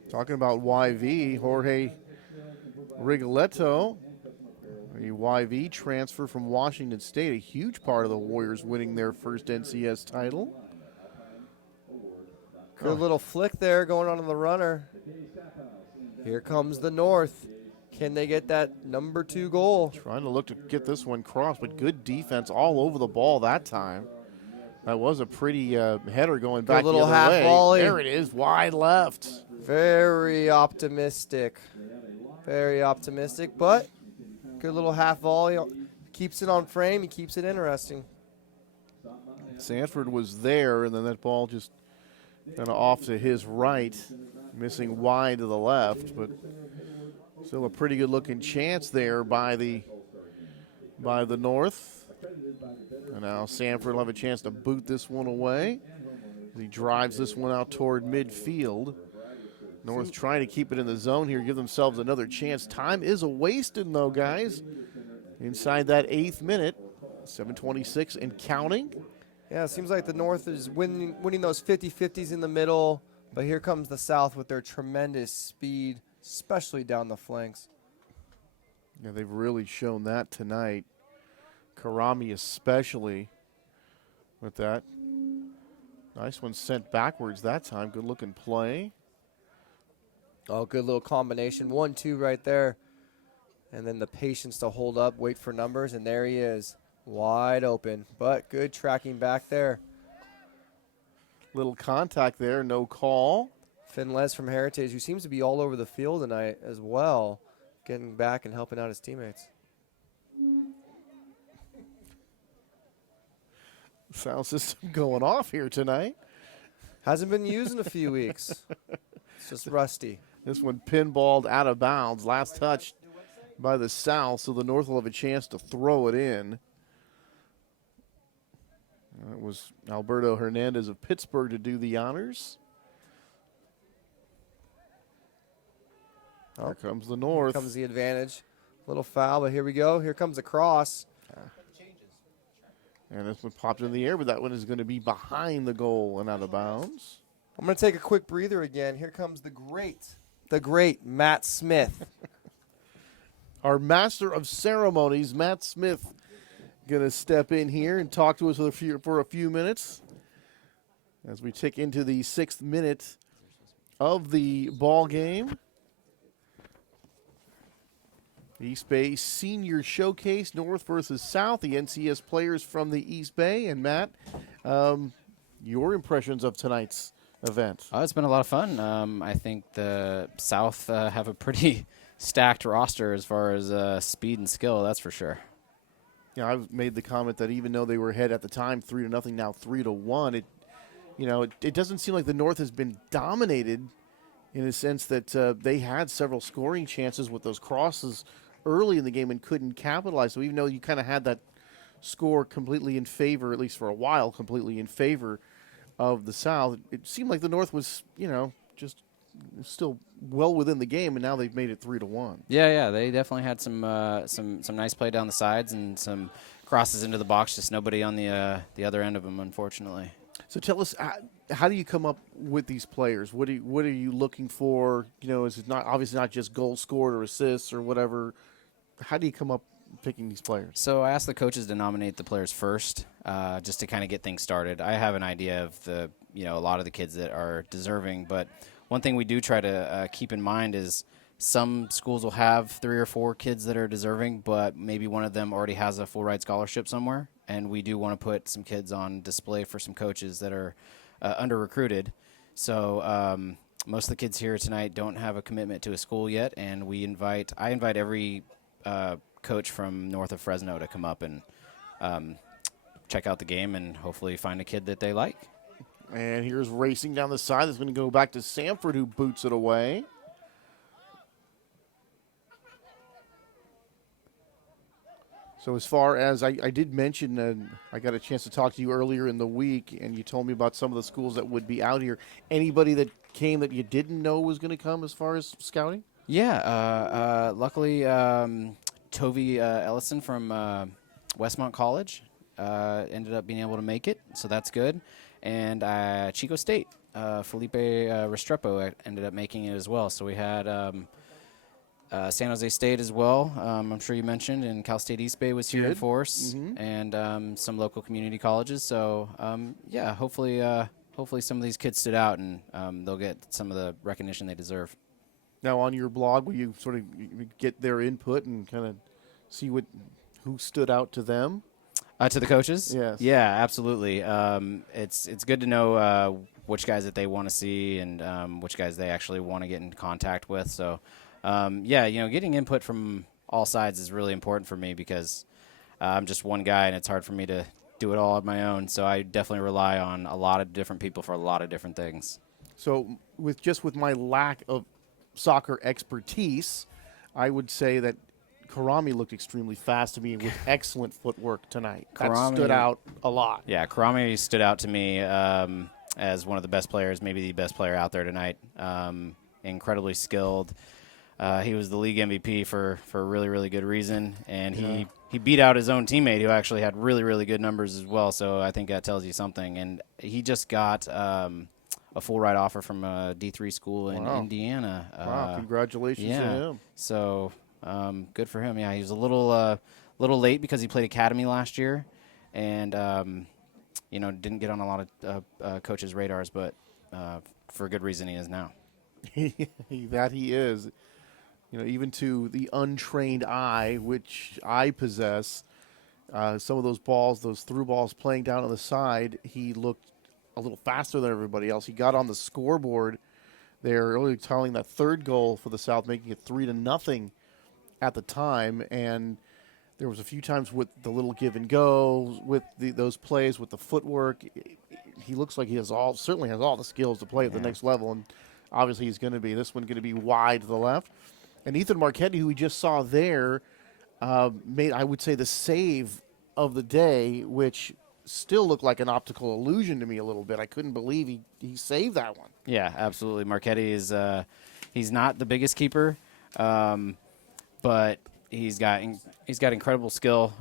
Talking about YV, Jorge Rigoletto, a YV transfer from Washington State, a huge part of the Warriors winning their first NCS title. Good little flick there going on in the runner. Here comes the North. Can they get that number 2 goal? Trying to look to get this one crossed, but good defense all over the ball that time. That was a pretty header going back little the other half way. volley. There it is, wide left. Very optimistic. Very optimistic, but good little half volley. Keeps it on frame. He keeps it interesting. Sanford was there, and then that ball just kind of off to his right, missing wide to the left, but still a pretty good-looking chance there by the North. And now Sanford will have a chance to boot this one away. He drives this one out toward midfield. North trying to keep it in the zone here, give themselves another chance. Time is a-wasting, though, guys. Inside that 8th minute, 7:26 and counting. Yeah, it seems like the North is winning those 50-50s in the middle, but here comes the South with their tremendous speed, especially down the flanks. Yeah, they've really shown that tonight. Karami especially with that. Nice one sent backwards that time. Good-looking play. Oh, good little combination. 1-2 right there. And then the patience to hold up, wait for numbers, and there he is. Wide open, but good tracking back there. Little contact there, no call. Finles from Heritage, who seems to be all over the field tonight as well, getting back and helping out his teammates. Sound system going off here tonight. Hasn't been used in a few weeks. It's just rusty. This one pinballed out of bounds. Last touch by the South, so the North will have a chance to throw it in. It was Alberto Hernandez of Pittsburgh to do the honors. Here comes the North. Here comes the advantage. Little foul, but here we go. Here comes the cross. And this one popped in the air, but that one is going to be behind the goal and out of bounds. I'm going to take a quick breather again. Here comes the great Matt Smith. Our master of ceremonies, Matt Smith, going to step in here and talk to us for a few minutes as we tick into the 6th minute of the ball game. East Bay Senior Showcase, North versus South, the NCS players from the East Bay. And Matt, your impressions of tonight's event? It's been a lot of fun. I think the South have a pretty stacked roster as far as speed and skill, that's for sure. Yeah, I've made the comment that even though they were ahead at the time 3-0, now 3-1, it doesn't seem like the North has been dominated in a sense that they had several scoring chances with those crosses early in the game and couldn't capitalize. So even though you kind of had that score completely in favor, at least for a while, completely in favor of the South, it seemed like the North was, just still well within the game, and now they've made it 3-1. Yeah, they definitely had some nice play down the sides and some crosses into the box. Just nobody on the other end of them, unfortunately. So tell us, how do you come up with these players? What are you looking for? Is it obviously not just goals scored or assists or whatever? How do you come up picking these players? So I asked the coaches to nominate the players first, just to kind of get things started. I have an idea of a lot of the kids that are deserving, but one thing we do try to keep in mind is some schools will have 3 or 4 kids that are deserving, but maybe one of them already has a full ride scholarship somewhere, and we do want to put some kids on display for some coaches that are under-recruited. So most of the kids here tonight don't have a commitment to a school yet, and I invite every coach from north of Fresno to come up and check out the game and hopefully find a kid that they like. And here's racing down the side. It's going to go back to Sanford, who boots it away. So as far as I did mention, I got a chance to talk to you earlier in the week, and you told me about some of the schools that would be out here. Anybody that came that you didn't know was going to come as far as scouting? Yeah, luckily Tovey Ellison from Westmont College ended up being able to make it, so that's good. And Chico State, Felipe Restrepo ended up making it as well. So we had San Jose State as well. I'm sure you mentioned, and Cal State East Bay was here in force, and some local community colleges. So yeah, hopefully some of these kids stood out, and they'll get some of the recognition they deserve. Now, on your blog, will you sort of get their input and kind of see who stood out to them? To the coaches? Yes. Yeah, absolutely. It's good to know which guys that they want to see and which guys they actually want to get in contact with. So, getting input from all sides is really important for me because I'm just one guy and it's hard for me to do it all on my own. So I definitely rely on a lot of different people for a lot of different things. So with my lack of soccer expertise, I would say that Karami looked extremely fast to me with excellent footwork tonight. That stood out a lot. Yeah, Karami stood out to me as one of the best players, maybe the best player out there tonight. Incredibly skilled. He was the league MVP for a really, really good reason, and he beat out his own teammate who actually had really, really good numbers as well, so I think that tells you something. And he just got a full ride offer from a D3 school in Indiana. Wow, congratulations to him. So good for him. Yeah, he was a little late because he played academy last year, and didn't get on a lot of coaches' radars, but for a good reason he is now. That he is. Even to the untrained eye, which I possess, some of those balls, those through balls playing down on the side, he looked a little faster than everybody else. He got on the scoreboard there early, telling that third goal for the South, making it 3-0 at the time. And there was a few times with the little give and go, with those plays, with the footwork. He looks like he certainly has all the skills to play at the next level. And obviously he's going to be, this one going to be wide to the left. And Ethan Marchetti, who we just saw there, made, I would say, the save of the day, which still looked like an optical illusion to me a little bit. I couldn't believe he saved that one. Yeah, absolutely. Marchetti is he's not the biggest keeper, but he's got incredible skill.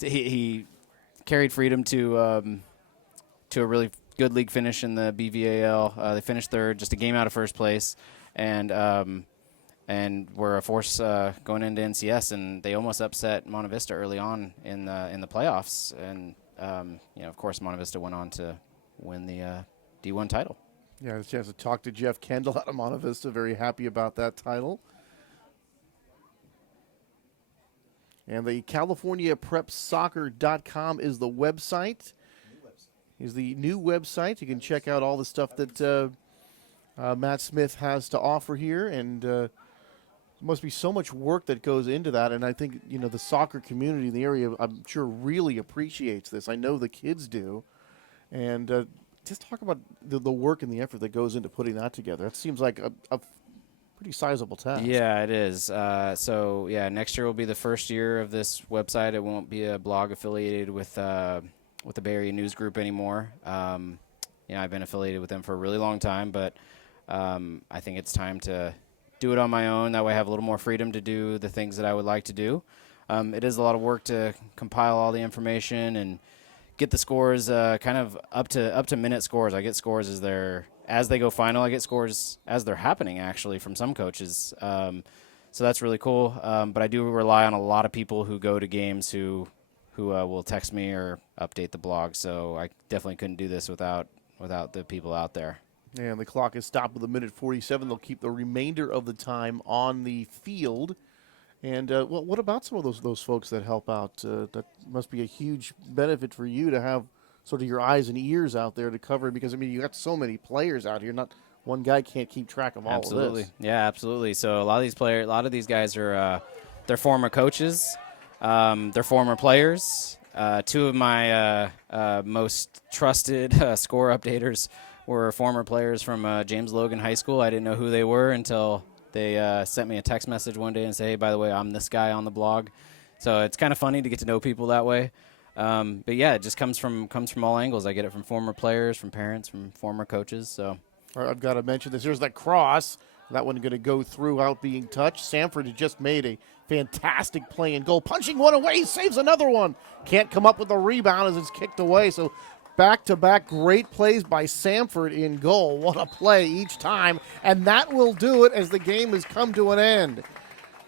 He carried Freedom to a really good league finish in the BVAL. They finished third, just a game out of first place. And were a force going into NCS, and they almost upset Monte Vista early on in the playoffs. And of course, Monte Vista went on to win the D1 title. Yeah, I had a chance to talk to Jeff Kendall out of Monte Vista. Very happy about that title. And the CaliforniaPrepSoccer.com is the website. Is the new website. You can check out all the stuff that Matt Smith has to offer here, and there must be so much work that goes into that. And I think the soccer community in the area, I'm sure, really appreciates this. I know the kids do, and just talk about the work and the effort that goes into putting that together. It seems like a pretty sizable task. Yeah, it is. Next year will be the first year of this website. It won't be a blog affiliated with the Bay Area News Group anymore. I've been affiliated with them for a really long time, but I think it's time to do it on my own. That way I have a little more freedom to do the things that I would like to do. It is a lot of work to compile all the information and get the scores kind of up to minute scores. I get scores as they go final. I get scores as they're happening, actually, from some coaches. So that's really cool. But I do rely on a lot of people who go to games who will text me or update the blog. So I definitely couldn't do this without the people out there. And the clock is stopped with 1:47. They'll keep the remainder of the time on the field. And what about some of those folks that help out? That must be a huge benefit for you to have sort of your eyes and ears out there to cover, because you got so many players out here. Not one guy can't keep track of all of this. Yeah, absolutely. So a lot of these guys are they're former coaches, they're former players. Two of my most trusted score updaters were former players from James Logan High School. I didn't know who they were until they sent me a text message one day and say, hey, by the way, I'm this guy on the blog. So it's kind of funny to get to know people that way. But yeah, it just comes from all angles. I get it from former players, from parents, from former coaches. So all right, I've got to mention this. Here's that cross. That one going to go through without being touched. Sanford had just made a fantastic play and goal. Punching one away, saves another one. Can't come up with a rebound as it's kicked away. So back-to-back great plays by Sanford in goal. What a play each time. And that will do it as the game has come to an end.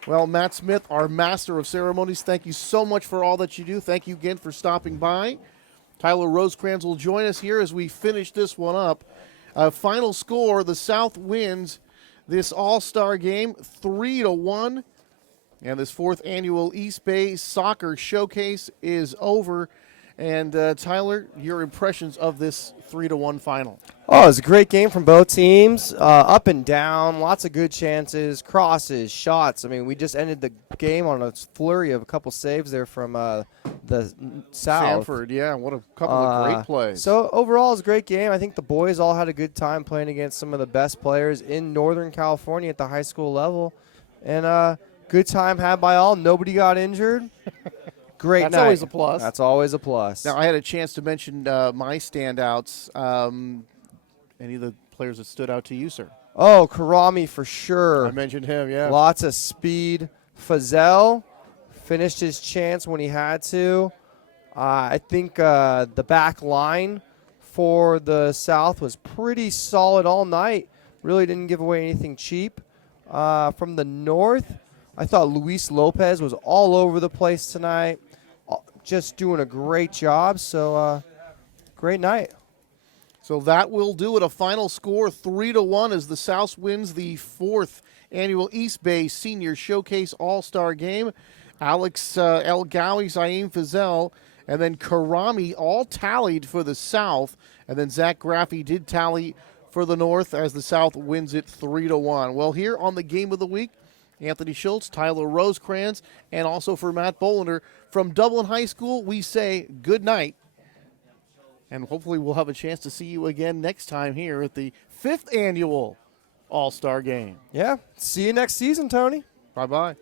Well, Matt Smith, our master of ceremonies, thank you so much for all that you do. Thank you again for stopping by. Tyler Rosecrans will join us here as we finish this one up. Final score, the South wins this all-star game 3-1. And this 4th annual East Bay Soccer Showcase is over. And Tyler, your impressions of this 3-1 final? Oh, it was a great game from both teams. Up and down, lots of good chances, crosses, shots. I mean, we just ended the game on a flurry of a couple saves there from the South. Sanford, yeah, what a couple of great plays. So overall, it was a great game. I think the boys all had a good time playing against some of the best players in Northern California at the high school level. And good time had by all. Nobody got injured. Great night. That's always a plus. That's always a plus. Now, I had a chance to mention my standouts. Any of the players that stood out to you, sir? Oh, Karami for sure. I mentioned him, yeah. Lots of speed. Fazell finished his chance when he had to. I think the back line for the South was pretty solid all night. Really didn't give away anything cheap. From the North, I thought Luis Lopez was all over the place tonight. Just doing a great job. So, great night. So that will do it. A final score 3-1 as the South wins the 4th annual East Bay Senior Showcase All-Star Game. Alex El Gawi, Zaim Fazell, and then Karami all tallied for the South. And then Zach Graffi did tally for the North as the South wins it 3-1. Well, here on the Game of the Week, Anthony Schultz, Tyler Rosecrans, and also for Matt Bolender from Dublin High School, we say good night. And hopefully we'll have a chance to see you again next time here at the 5th annual All-Star Game. Yeah. See you next season, Tony. Bye-bye.